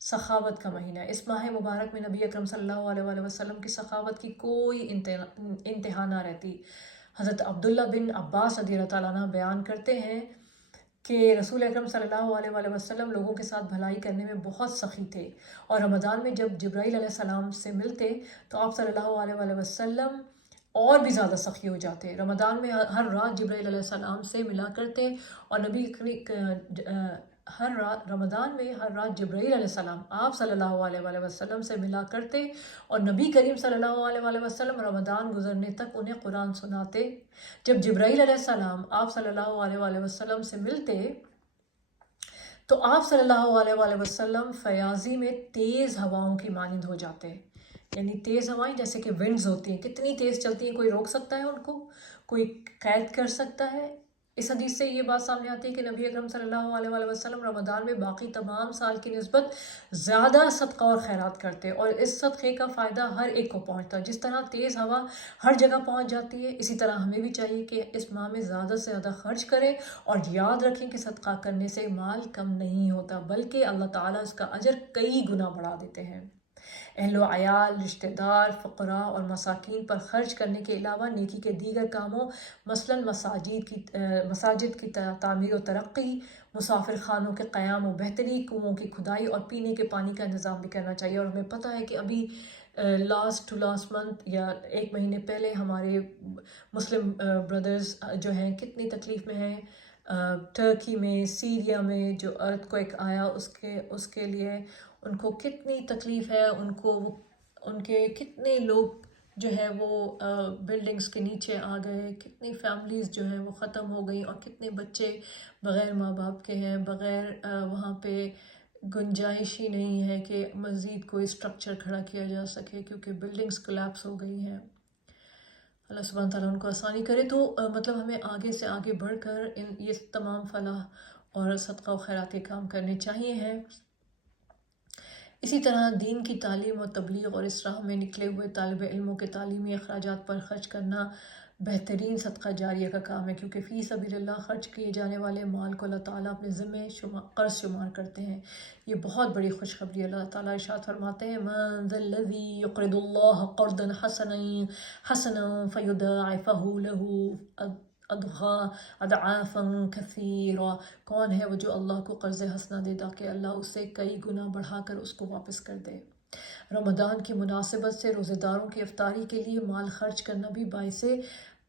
سخاوت کا مہینہ ہے. اس ماہ مبارک میں نبی اکرم صلی اللہ علیہ وآلہ وسلم کی سخاوت کی کوئی انتہا نہ رہتی. حضرت عبداللہ بن عباس رضی اللہ تعالیٰ عنہ بیان کرتے ہیں کہ رسول اکرم صلی اللہ علیہ وآلہ وسلم لوگوں کے ساتھ بھلائی کرنے میں بہت سخی تھے، اور رمضان میں جب جبرائیل علیہ السلام سے ملتے تو آپ صلی اللہ علیہ وآلہ وسلم اور بھی زیادہ سخی ہو جاتے. رمضان میں ہر رات جبرائیل علیہ السلام سے ملا کرتے، اور رمضان میں ہر رات جبرائیل علیہ السلام آپ صلی اللہ علیہ وآلہ وسلم سے ملا کرتے، اور نبی کریم صلی اللہ علیہ وآلہ وسلم رمضان گزرنے تک انہیں قرآن سناتے. جب جبرائیل علیہ السلام آپ صلی اللہ علیہ وآلہ وسلم سے ملتے تو آپ صلی اللہ علیہ وآلہ وسلم فیاضی میں تیز ہواؤں کی مانند ہو جاتے. یعنی تیز ہوائیں جیسے کہ ونڈز ہوتی ہیں، کتنی تیز چلتی ہیں، کوئی روک سکتا ہے ان کو؟ کوئی قید کر سکتا ہے؟ اس حدیث سے یہ بات سامنے آتی ہے کہ نبی اکرم صلی اللہ علیہ وآلہ وسلم رمضان میں باقی تمام سال کی نسبت زیادہ صدقہ اور خیرات کرتے، اور اس صدقے کا فائدہ ہر ایک کو پہنچتا. جس طرح تیز ہوا ہر جگہ پہنچ جاتی ہے، اسی طرح ہمیں بھی چاہیے کہ اس ماہ میں زیادہ سے زیادہ خرچ کریں، اور یاد رکھیں کہ صدقہ کرنے سے مال کم نہیں ہوتا، بلکہ اللہ تعالیٰ اس کا اجر کئی گنا بڑھا دیتے ہیں. اہل و عیال، رشتہ دار، فقراء اور مساکین پر خرچ کرنے کے علاوہ نیکی کے دیگر کاموں مثلا مساجد کی تعمیر و ترقی، مسافر خانوں کے قیام و بہتری، کنوؤں کی کھدائی اور پینے کے پانی کا انتظام بھی کرنا چاہیے. اور ہمیں پتہ ہے کہ ابھی لاسٹ منتھ یا ایک مہینے پہلے ہمارے مسلم بردرز جو ہیں کتنی تکلیف میں ہیں. ٹرکی میں، سیریا میں جو ارتھ کوئک آیا اس کے لیے ان کو کتنی تکلیف ہے. ان کے کتنے لوگ جو ہے وہ بلڈنگز کے نیچے آ گئے، کتنی فیملیز جو ہیں وہ ختم ہو گئیں، اور کتنے بچے بغیر ماں باپ کے ہیں، بغیر وہاں پہ گنجائش ہی نہیں ہے کہ مزید کوئی اسٹرکچر کھڑا کیا جا سکے، کیونکہ بلڈنگز کولیپس ہو گئی ہیں. اللہ سبحانہ تعالیٰ ان کو آسانی کرے. تو مطلب ہمیں آگے سے آگے بڑھ کر یہ تمام فلاح اور صدقہ و خیرات کے کام کرنے چاہیے ہیں. اسی طرح دین کی تعلیم و تبلیغ اور اس راہ میں نکلے ہوئے طالب علموں کے تعلیمی اخراجات پر خرچ کرنا بہترین صدقہ جاریہ کا کام ہے، کیونکہ فی سبیل اللہ خرچ کیے جانے والے مال کو اللہ تعالیٰ اپنے ذمے قرض شمار کرتے ہیں. یہ بہت بڑی خوشخبری. اللہ تعالیٰ ارشاد فرماتے ہیں من ذا الذی یقرض اللہ قرضا حسنا فیضاعفہ لہ اضعافا کثیرا. کون ہے وہ جو اللہ کو قرض حسنہ دے تاکہ اللہ اسے کئی گنا بڑھا کر اس کو واپس کر دے. رمضان کی مناسبت سے روزے داروں کی افطاری کے لیے مال خرچ کرنا بھی باعث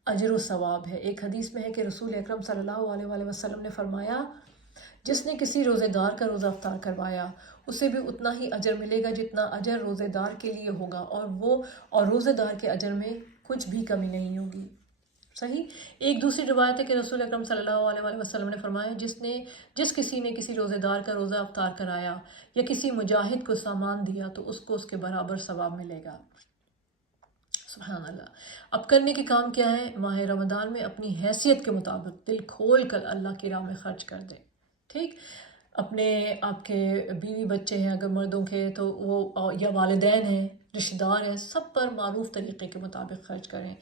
اجر و ثواب ہے. ایک حدیث میں ہے کہ رسول اکرم صلی اللہ علیہ وآلہ وسلم نے فرمایا جس نے کسی روزے دار کا روزہ افطار کروایا اسے بھی اتنا ہی اجر ملے گا جتنا اجر روزے دار کے لیے ہوگا، اور روزے دار کے اجر میں کچھ بھی کمی نہیں ہوگی. صحیح. ایک دوسری روایت ہے کہ رسول اکرم صلی اللہ علیہ وآلہ وسلم نے فرمایا جس کسی نے کسی روزے دار کا روزہ افطار کرایا یا کسی مجاہد کو سامان دیا تو اس کو اس کے برابر ثواب ملے گا. سبحان اللہ. اب کرنے کے کام کیا ہے؟ ماہ رمضان میں اپنی حیثیت کے مطابق دل کھول کر اللہ کی راہ میں خرچ کر دیں. ٹھیک. آپ کے بیوی بچے ہیں اگر مردوں کے تو وہ، یا والدین ہیں، رشتہ دار ہیں، سب پر معروف طریقے کے مطابق خرچ کریں.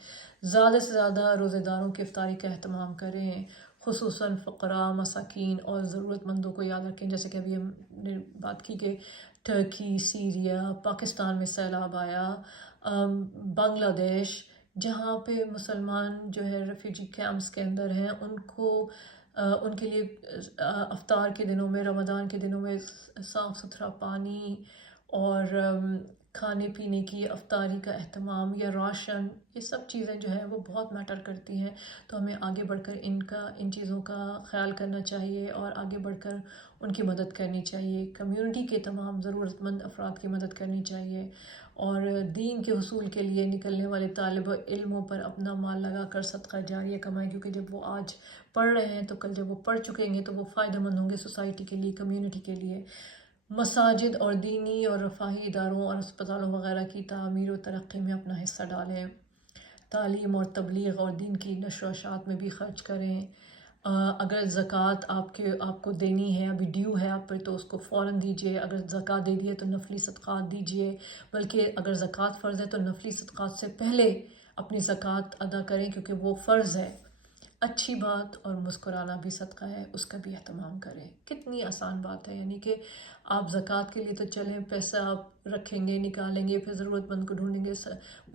زیادہ سے زیادہ روزے داروں کی افطاری کا اہتمام کریں، خصوصاً فقراء، مساکین اور ضرورت مندوں کو یاد رکھیں. جیسے کہ ابھی ہم نے بات کی کہ ٹرکی، سیریا، پاکستان میں سیلاب آیا، بنگلہ دیش، جہاں پہ مسلمان جو ہے ریفیوجی کیمپس کے اندر ہیں، ان کے لیے افطار کے دنوں میں، رمضان کے دنوں میں صاف ستھرا پانی اور کھانے پینے کی افطاری کا اہتمام یا راشن، یہ سب چیزیں جو ہیں وہ بہت میٹر کرتی ہیں. تو ہمیں آگے بڑھ کر ان چیزوں کا خیال کرنا چاہیے اور آگے بڑھ کر ان کی مدد کرنی چاہیے. کمیونٹی کے تمام ضرورت مند افراد کی مدد کرنی چاہیے، اور دین کے حصول کے لیے نکلنے والے طالب علموں پر اپنا مال لگا کر صدقہ جاریہ کمائیں، کیونکہ جب وہ آج پڑھ رہے ہیں تو کل جب وہ پڑھ چکیں گے تو وہ فائدہ مند ہوں گے سوسائٹی کے لیے، کمیونٹی کے لیے. مساجد اور دینی اور رفاہی اداروں اور اسپتالوں وغیرہ کی تعمیر و ترقی میں اپنا حصہ ڈالیں، تعلیم اور تبلیغ اور دین کی نشر و اشاعت میں بھی خرچ کریں۔ اگر زکوٰۃ آپ کو دینی ہے، ابھی ڈیو ہے آپ پر، تو اس کو فوراً دیجیے۔ اگر زکوٰۃ دے دیے تو نفلی صدقات دیجیے، بلکہ اگر زکوٰۃ فرض ہے تو نفلی صدقات سے پہلے اپنی زکوٰۃ ادا کریں کیونکہ وہ فرض ہے۔ اچھی بات اور مسکرانا بھی صدقہ ہے، اس کا بھی اہتمام کریں۔ کتنی آسان بات ہے، یعنی کہ آپ زکوٰۃ کے لیے تو چلیں، پیسہ آپ رکھیں گے، نکالیں گے، پھر ضرورت مند کو ڈھونڈیں گے۔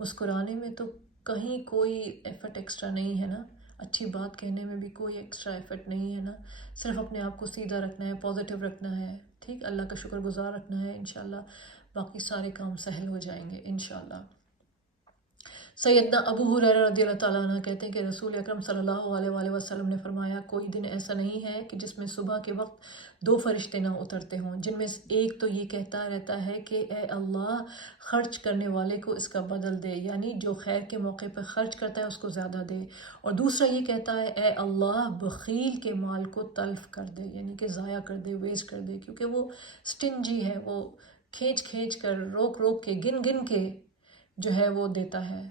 مسکرانے میں تو کہیں کوئی ایفرٹ ایکسٹرا نہیں ہے نا، اچھی بات کہنے میں بھی کوئی ایکسٹرا ایفرٹ نہیں ہے نا، صرف اپنے آپ کو سیدھا رکھنا ہے، پازیٹیو رکھنا ہے، ٹھیک، اللہ کا شکر گزار رکھنا ہے، انشاءاللہ باقی سارے کام سہل ہو جائیں گے انشاءاللہ۔ سیدنا ابو ہریرہ رضی اللہ تعالیٰ عنہ کہتے ہیں کہ رسول اکرم صلی اللہ علیہ وآلہ وسلم نے فرمایا، کوئی دن ایسا نہیں ہے کہ جس میں صبح کے وقت 2 فرشتے نہ اترتے ہوں، جن میں ایک تو یہ کہتا رہتا ہے کہ اے اللہ خرچ کرنے والے کو اس کا بدل دے، یعنی جو خیر کے موقع پر خرچ کرتا ہے اس کو زیادہ دے، اور دوسرا یہ کہتا ہے اے اللہ بخیل کے مال کو تلف کر دے، یعنی کہ ضائع کر دے، ویسٹ کر دے، کیونکہ وہ سٹنجی ہے، وہ کھینچ کر، روک کے، گن کے جو ہے وہ دیتا ہے،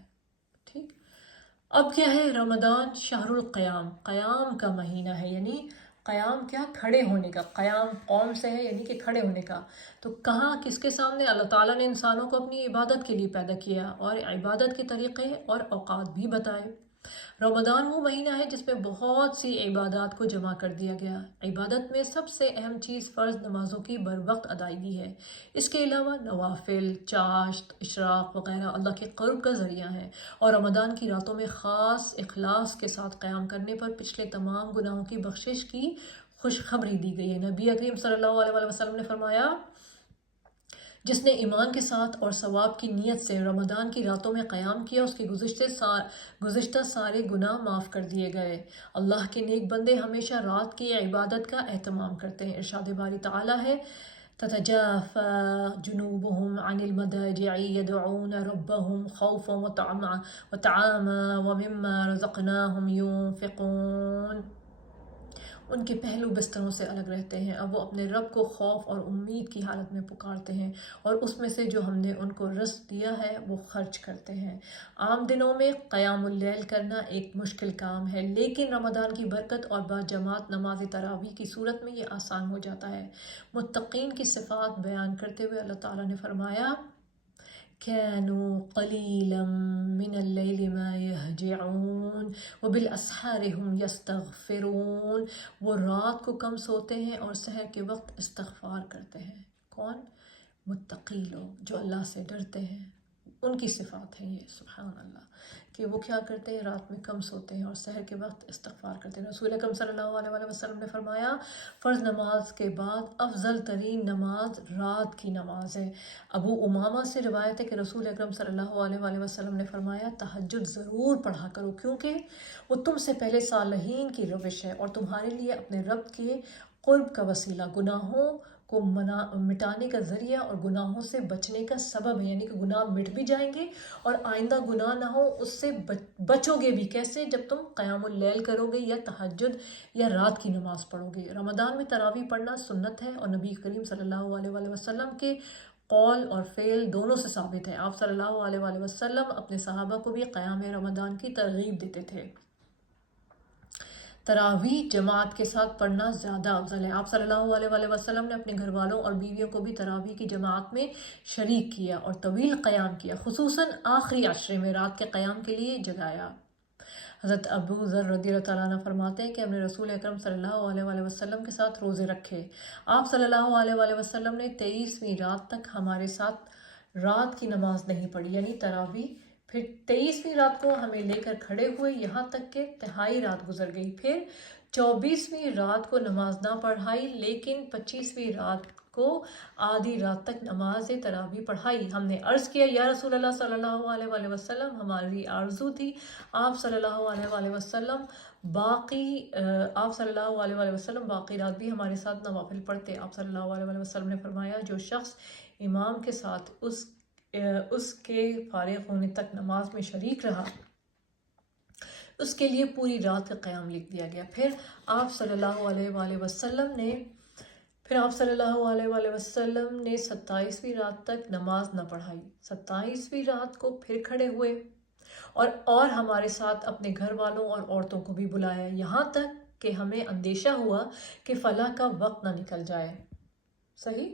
ٹھیک۔ اب کیا ہے، رمضان شہر القیام، قیام کا مہینہ ہے، یعنی قیام کیا، کھڑے ہونے کا، قیام قوم سے ہے یعنی کہ کھڑے ہونے کا۔ تو کہاں، کس کے سامنے؟ اللہ تعالیٰ نے انسانوں کو اپنی عبادت کے لیے پیدا کیا اور عبادت کے طریقے اور اوقات بھی بتائے۔ رمضان وہ مہینہ ہے جس میں بہت سی عبادات کو جمع کر دیا گیا۔ عبادت میں سب سے اہم چیز فرض نمازوں کی بروقت ادائیگی ہے۔ اس کے علاوہ نوافل، چاشت، اشراق وغیرہ اللہ کے قرب کا ذریعہ ہیں، اور رمضان کی راتوں میں خاص اخلاص کے ساتھ قیام کرنے پر پچھلے تمام گناہوں کی بخشش کی خوشخبری دی گئی ہے۔ نبی کریم صلی اللہ علیہ وآلہ وسلم نے فرمایا، جس نے ایمان کے ساتھ اور ثواب کی نیت سے رمضان کی راتوں میں قیام کیا، اس کے گزشتہ سارے گناہ معاف کر دیے گئے۔ اللہ کے نیک بندے ہمیشہ رات کی عبادت کا اہتمام کرتے ہیں۔ ارشاد باری تعالیٰ ہے، تتجافى جنوبهم عن المضاجع يدعون ربهم خوفا وطمعا ومما رزقناهم ينفقون۔ ان کے پہلو بستروں سے الگ رہتے ہیں، اب وہ اپنے رب کو خوف اور امید کی حالت میں پکارتے ہیں، اور اس میں سے جو ہم نے ان کو رزق دیا ہے وہ خرچ کرتے ہیں۔ عام دنوں میں قیام اللیل کرنا ایک مشکل کام ہے، لیکن رمضان کی برکت اور باجماعت نماز تراویح کی صورت میں یہ آسان ہو جاتا ہے۔ متقین کی صفات بیان کرتے ہوئے اللہ تعالیٰ نے فرمایا، كانوا قليلا من الليل ما يهجعون وبالاسحار هم يستغفرون۔ وہ رات کو کم سوتے ہیں اور سحر کے وقت استغفار کرتے ہیں۔ کون؟ متقی لوگ جو اللہ سے ڈرتے ہیں، ان کی صفات ہیں یہ، سبحان اللہ، کہ وہ کیا کرتے ہیں، رات میں کم سوتے ہیں اور سحر کے وقت استغفار کرتے ہیں۔ رسول اکرم صلی اللہ علیہ وآلہ وسلم نے فرمایا، فرض نماز کے بعد افضل ترین نماز رات کی نماز ہے۔ ابو امامہ سے روایت ہے کہ رسول اکرم صلی اللہ علیہ وآلہ وسلم نے فرمایا، تہجد ضرور پڑھا کرو، کیونکہ وہ تم سے پہلے صالحین کی روش ہے اور تمہارے لیے اپنے رب کے قرب کا وسیلہ، گناہوں کو مٹانے کا ذریعہ اور گناہوں سے بچنے کا سبب ہے، یعنی کہ گناہ مٹ بھی جائیں گے اور آئندہ گناہ نہ ہو، اس سے بچو گے بھی کیسے؟ جب تم قیام اللیل کرو گے یا تہجد یا رات کی نماز پڑھو گے۔ رمضان میں تراویح پڑھنا سنت ہے اور نبی کریم صلی اللہ علیہ وآلہ وسلم کے قول اور فعل دونوں سے ثابت ہے۔ آپ صلی اللہ علیہ وآلہ وسلم اپنے صحابہ کو بھی قیام رمضان کی ترغیب دیتے تھے۔ تراویح جماعت کے ساتھ پڑھنا زیادہ افضل ہے۔ آپ صلی اللہ علیہ وآلہ وسلم نے اپنے گھر والوں اور بیویوں کو بھی تراویح کی جماعت میں شریک کیا اور طویل قیام کیا، خصوصاً آخری عشرے میں رات کے قیام کے لیے جگایا۔ حضرت ابو ذر رضی اللہ تعالیٰ عنہ فرماتے ہیں کہ ہم نے رسول اکرم صلی اللہ علیہ وآلہ وسلم کے ساتھ روزے رکھے۔ آپ صلی اللہ علیہ وآلہ وسلم نے 23ویں رات تک ہمارے ساتھ رات کی نماز نہیں پڑھی، یعنی تراویح، پھر 23ویں رات کو ہمیں لے کر کھڑے ہوئے یہاں تک کہ تہائی رات گزر گئی، پھر 24ویں رات کو نماز نہ پڑھائی، لیکن 25ویں رات کو آدھی رات تک نماز تراویح پڑھائی۔ ہم نے عرض کیا، یا رسول اللہ صلی اللہ علیہ وآلہ وسلم، ہماری آرزو تھی آپ صلی اللہ علیہ وآلہ وسلم باقی رات بھی ہمارے ساتھ نوافل پڑھتے۔ آپ صلی اللہ علیہ وآلہ وسلم نے فرمایا، جو شخص امام کے ساتھ اس کے فارغ ہونے تک نماز میں شریک رہا، اس کے لیے پوری رات کا قیام لکھ دیا گیا۔ پھر آپ صلی اللہ علیہ وآلہ وسلم نے پھر آپ صلی اللہ علیہ وآلہ وسلم نے 27ویں رات تک نماز نہ پڑھائی. 27ویں رات کو پھر کھڑے ہوئے اور ہمارے ساتھ اپنے گھر والوں اور عورتوں کو بھی بلایا، یہاں تک کہ ہمیں اندیشہ ہوا کہ فلاح کا وقت نہ نکل جائے. صحیح؟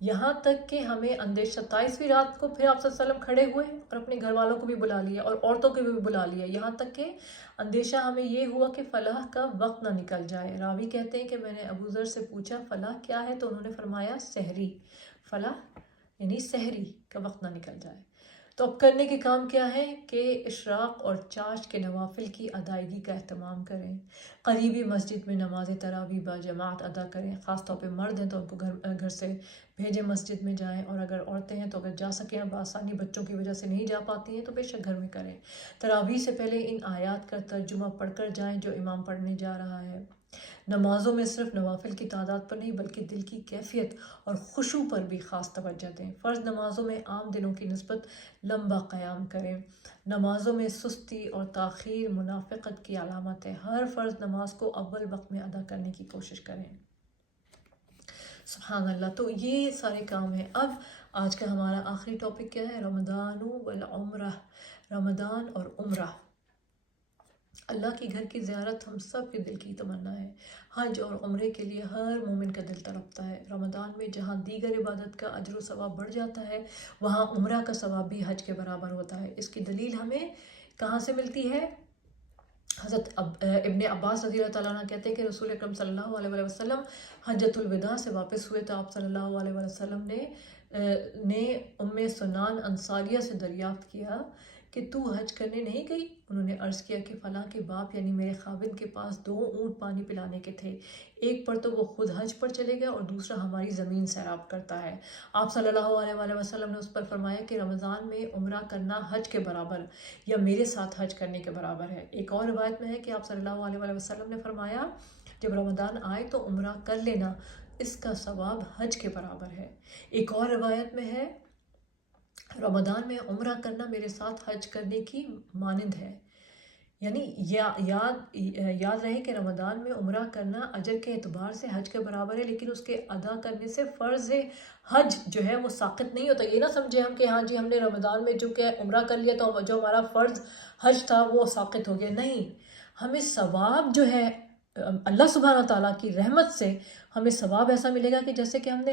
یہاں تک کہ ہمیں 27ویں رات کو پھر آپ صلی اللہ علیہ وسلم کھڑے ہوئے اور اپنے گھر والوں کو بھی بلا لیا اور عورتوں کو بھی بلا لیا، یہاں تک کہ اندیشہ ہمیں یہ ہوا کہ فلاح کا وقت نہ نکل جائے. راوی کہتے ہیں کہ میں نے ابو ذر سے پوچھا فلاح کیا ہے، تو انہوں نے فرمایا سحری. فلاح یعنی سحری کا وقت نہ نکل جائے. تو اب کرنے کے کام کیا ہے کہ اشراق اور چاشت کے نوافل کی ادائیگی کا اہتمام کریں. قریبی مسجد میں نماز تراویح با جماعت ادا کریں. خاص طور پہ مرد ہیں تو ان کو گھر سے بھیجیں، مسجد میں جائیں، اور اگر عورتیں ہیں تو اگر جا سکیں، بآسانی بچوں کی وجہ سے نہیں جا پاتی ہیں تو بے شک گھر میں کریں. تراویح سے پہلے ان آیات کا ترجمہ پڑھ کر جائیں جو امام پڑھنے جا رہا ہے. نمازوں میں صرف نوافل کی تعداد پر نہیں بلکہ دل کی کیفیت اور خشوع پر بھی خاص توجہ دیں. فرض نمازوں میں عام دنوں کی نسبت لمبا قیام کریں. نمازوں میں سستی اور تاخیر منافقت کی علامت ہے. ہر فرض نماز کو اول وقت میں ادا کرنے کی کوشش کریں. سبحان اللہ. تو یہ سارے کام ہیں. اب آج کا ہمارا آخری ٹاپک کیا ہے؟ رمضان والعمرہ. رمضان اور عمرہ. اللہ کی گھر کی زیارت ہم سب کے دل کی تمنا ہے. حج اور عمرے کے لیے ہر مومن کا دل تڑپتا ہے. رمضان میں جہاں دیگر عبادت کا اجر و ثواب بڑھ جاتا ہے، وہاں عمرہ کا ثواب بھی حج کے برابر ہوتا ہے. اس کی دلیل ہمیں کہاں سے ملتی ہے؟ حضرت ابن عباس رضی اللہ تعالیٰ عنہ کہتے ہیں کہ رسول اکرم صلی اللہ علیہ وسلم حجۃ الوداع سے واپس ہوئے تو آپ صلی اللہ علیہ وسلم نے ام سنان انصاریہ سے دریافت کیا کہ تو حج کرنے نہیں گئی؟ انہوں نے عرض کیا کہ فلاں کے باپ یعنی میرے خاوند کے پاس 2 اونٹ پانی پلانے کے تھے، ایک پر تو وہ خود حج پر چلے گئے اور دوسرا ہماری زمین سیراب کرتا ہے. آپ صلی اللہ علیہ وآلہ وسلم نے اس پر فرمایا کہ رمضان میں عمرہ کرنا حج کے برابر یا میرے ساتھ حج کرنے کے برابر ہے. ایک اور روایت میں ہے کہ آپ صلی اللہ علیہ وآلہ وسلم نے فرمایا جب رمضان آئے تو عمرہ کر لینا، اس کا ثواب حج کے برابر ہے. ایک اور روایت میں ہے رمضان میں عمرہ کرنا میرے ساتھ حج کرنے کی مانند ہے. یعنی یاد رہے کہ رمضان میں عمرہ کرنا اجر کے اعتبار سے حج کے برابر ہے، لیکن اس کے ادا کرنے سے فرض حج جو ہے وہ ساقط نہیں ہوتا. یہ نہ سمجھے ہم کہ ہاں جی ہم نے رمضان میں جو کہ عمرہ کر لیا تو جو ہمارا فرض حج تھا وہ ساقط ہو گیا. نہیں، ہمیں ثواب جو ہے اللہ سبحانہ تعالیٰ کی رحمت سے ہمیں ثواب ایسا ملے گا کہ جیسے کہ ہم نے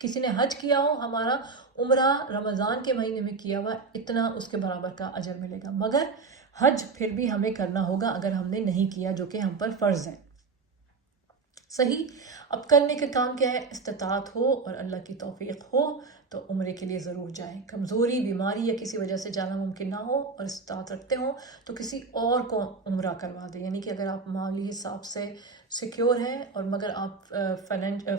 کسی نے حج کیا ہو، ہمارا عمرہ رمضان کے مہینے میں کیا ہوا اتنا اس کے برابر کا اجر ملے گا. مگر حج پھر بھی ہمیں کرنا ہوگا اگر ہم نے نہیں کیا، جو کہ ہم پر فرض ہے. صحیح. اب کرنے کا کام کیا ہے؟ استطاعت ہو اور اللہ کی توفیق ہو تو عمرے کے لیے ضرور جائیں. کمزوری، بیماری یا کسی وجہ سے جانا ممکن نہ ہو اور استطاعت رکھتے ہوں تو کسی اور کو عمرہ کروا دیں. یعنی کہ اگر آپ مالی حساب سے سیکیور ہیں اور مگر آپ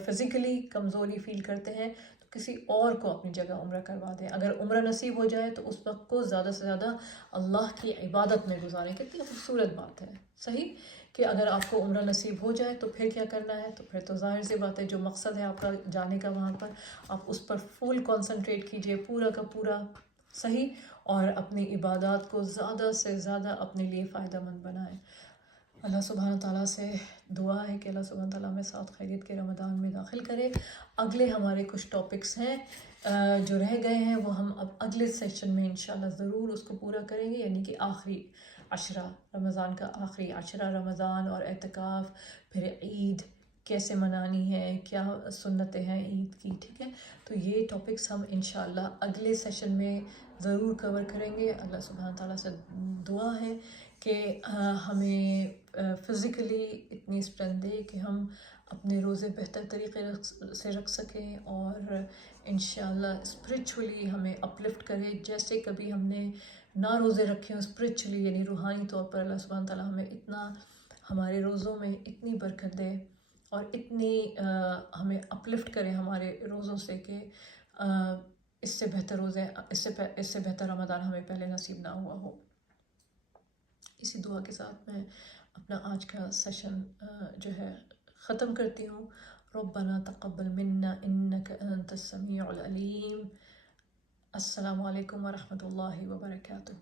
فزیکلی کمزوری فیل کرتے ہیں تو کسی اور کو اپنی جگہ عمرہ کروا دیں. اگر عمرہ نصیب ہو جائے تو اس وقت کو زیادہ سے زیادہ اللہ کی عبادت میں گزاریں. کتنی خوبصورت بات ہے. صحیح کہ اگر آپ کو عمرہ نصیب ہو جائے تو پھر کیا کرنا ہے؟ تو پھر تو ظاہر سی بات ہے جو مقصد ہے آپ کا جانے کا وہاں پر آپ اس پر فل کنسنٹریٹ کیجئے، پورا کا پورا. صحیح. اور اپنی عبادات کو زیادہ سے زیادہ اپنے لیے فائدہ مند بنائیں. اللہ سبحانہ تعالیٰ سے دعا ہے کہ اللہ سبحانہ تعالیٰ میں ساتھ خیریت کے رمضان میں داخل کرے. اگلے ہمارے کچھ ٹاپکس ہیں جو رہ گئے ہیں وہ ہم اب اگلے سیشن میں انشاءاللہ ضرور اس کو پورا کریں گے. یعنی کہ آخری عشرہ، رمضان کا آخری عشرہ، رمضان اور اعتکاف، پھر عید کیسے منانی ہے، کیا سنتیں ہیں عید کی. ٹھیک ہے، تو یہ ٹاپکس ہم انشاءاللہ اگلے سیشن میں ضرور کور کریں گے. اللہ سبحانہ تعالیٰ سے دعا ہے کہ ہمیں فزیکلی اتنی اسٹرینتھ دے کہ ہم اپنے روزے بہتر طریقے سے رکھ سکیں اور انشاءاللہ اسپرچولی ہمیں اپلفٹ کرے. جیسے کبھی ہم نے نہ روزے رکھے ہوں اسپرچولی یعنی روحانی طور پر، اللہ سبحانہ تعالیٰ ہمیں اتنا ہمارے روزوں میں اتنی برکت دے اور اتنی ہمیں اپلفٹ کرے ہمارے روزوں سے کہ اس سے بہتر روزے، اس سے بہتر رمضان ہمیں پہلے نصیب نہ ہوا ہو. اسی دعا کے ساتھ میں اپنا آج کا سیشن جو ہے ختم کرتی ہوں. ربنا تقبل منا انک انت السمیع العلیم. السلام علیکم ورحمۃ اللہ وبرکاتہ.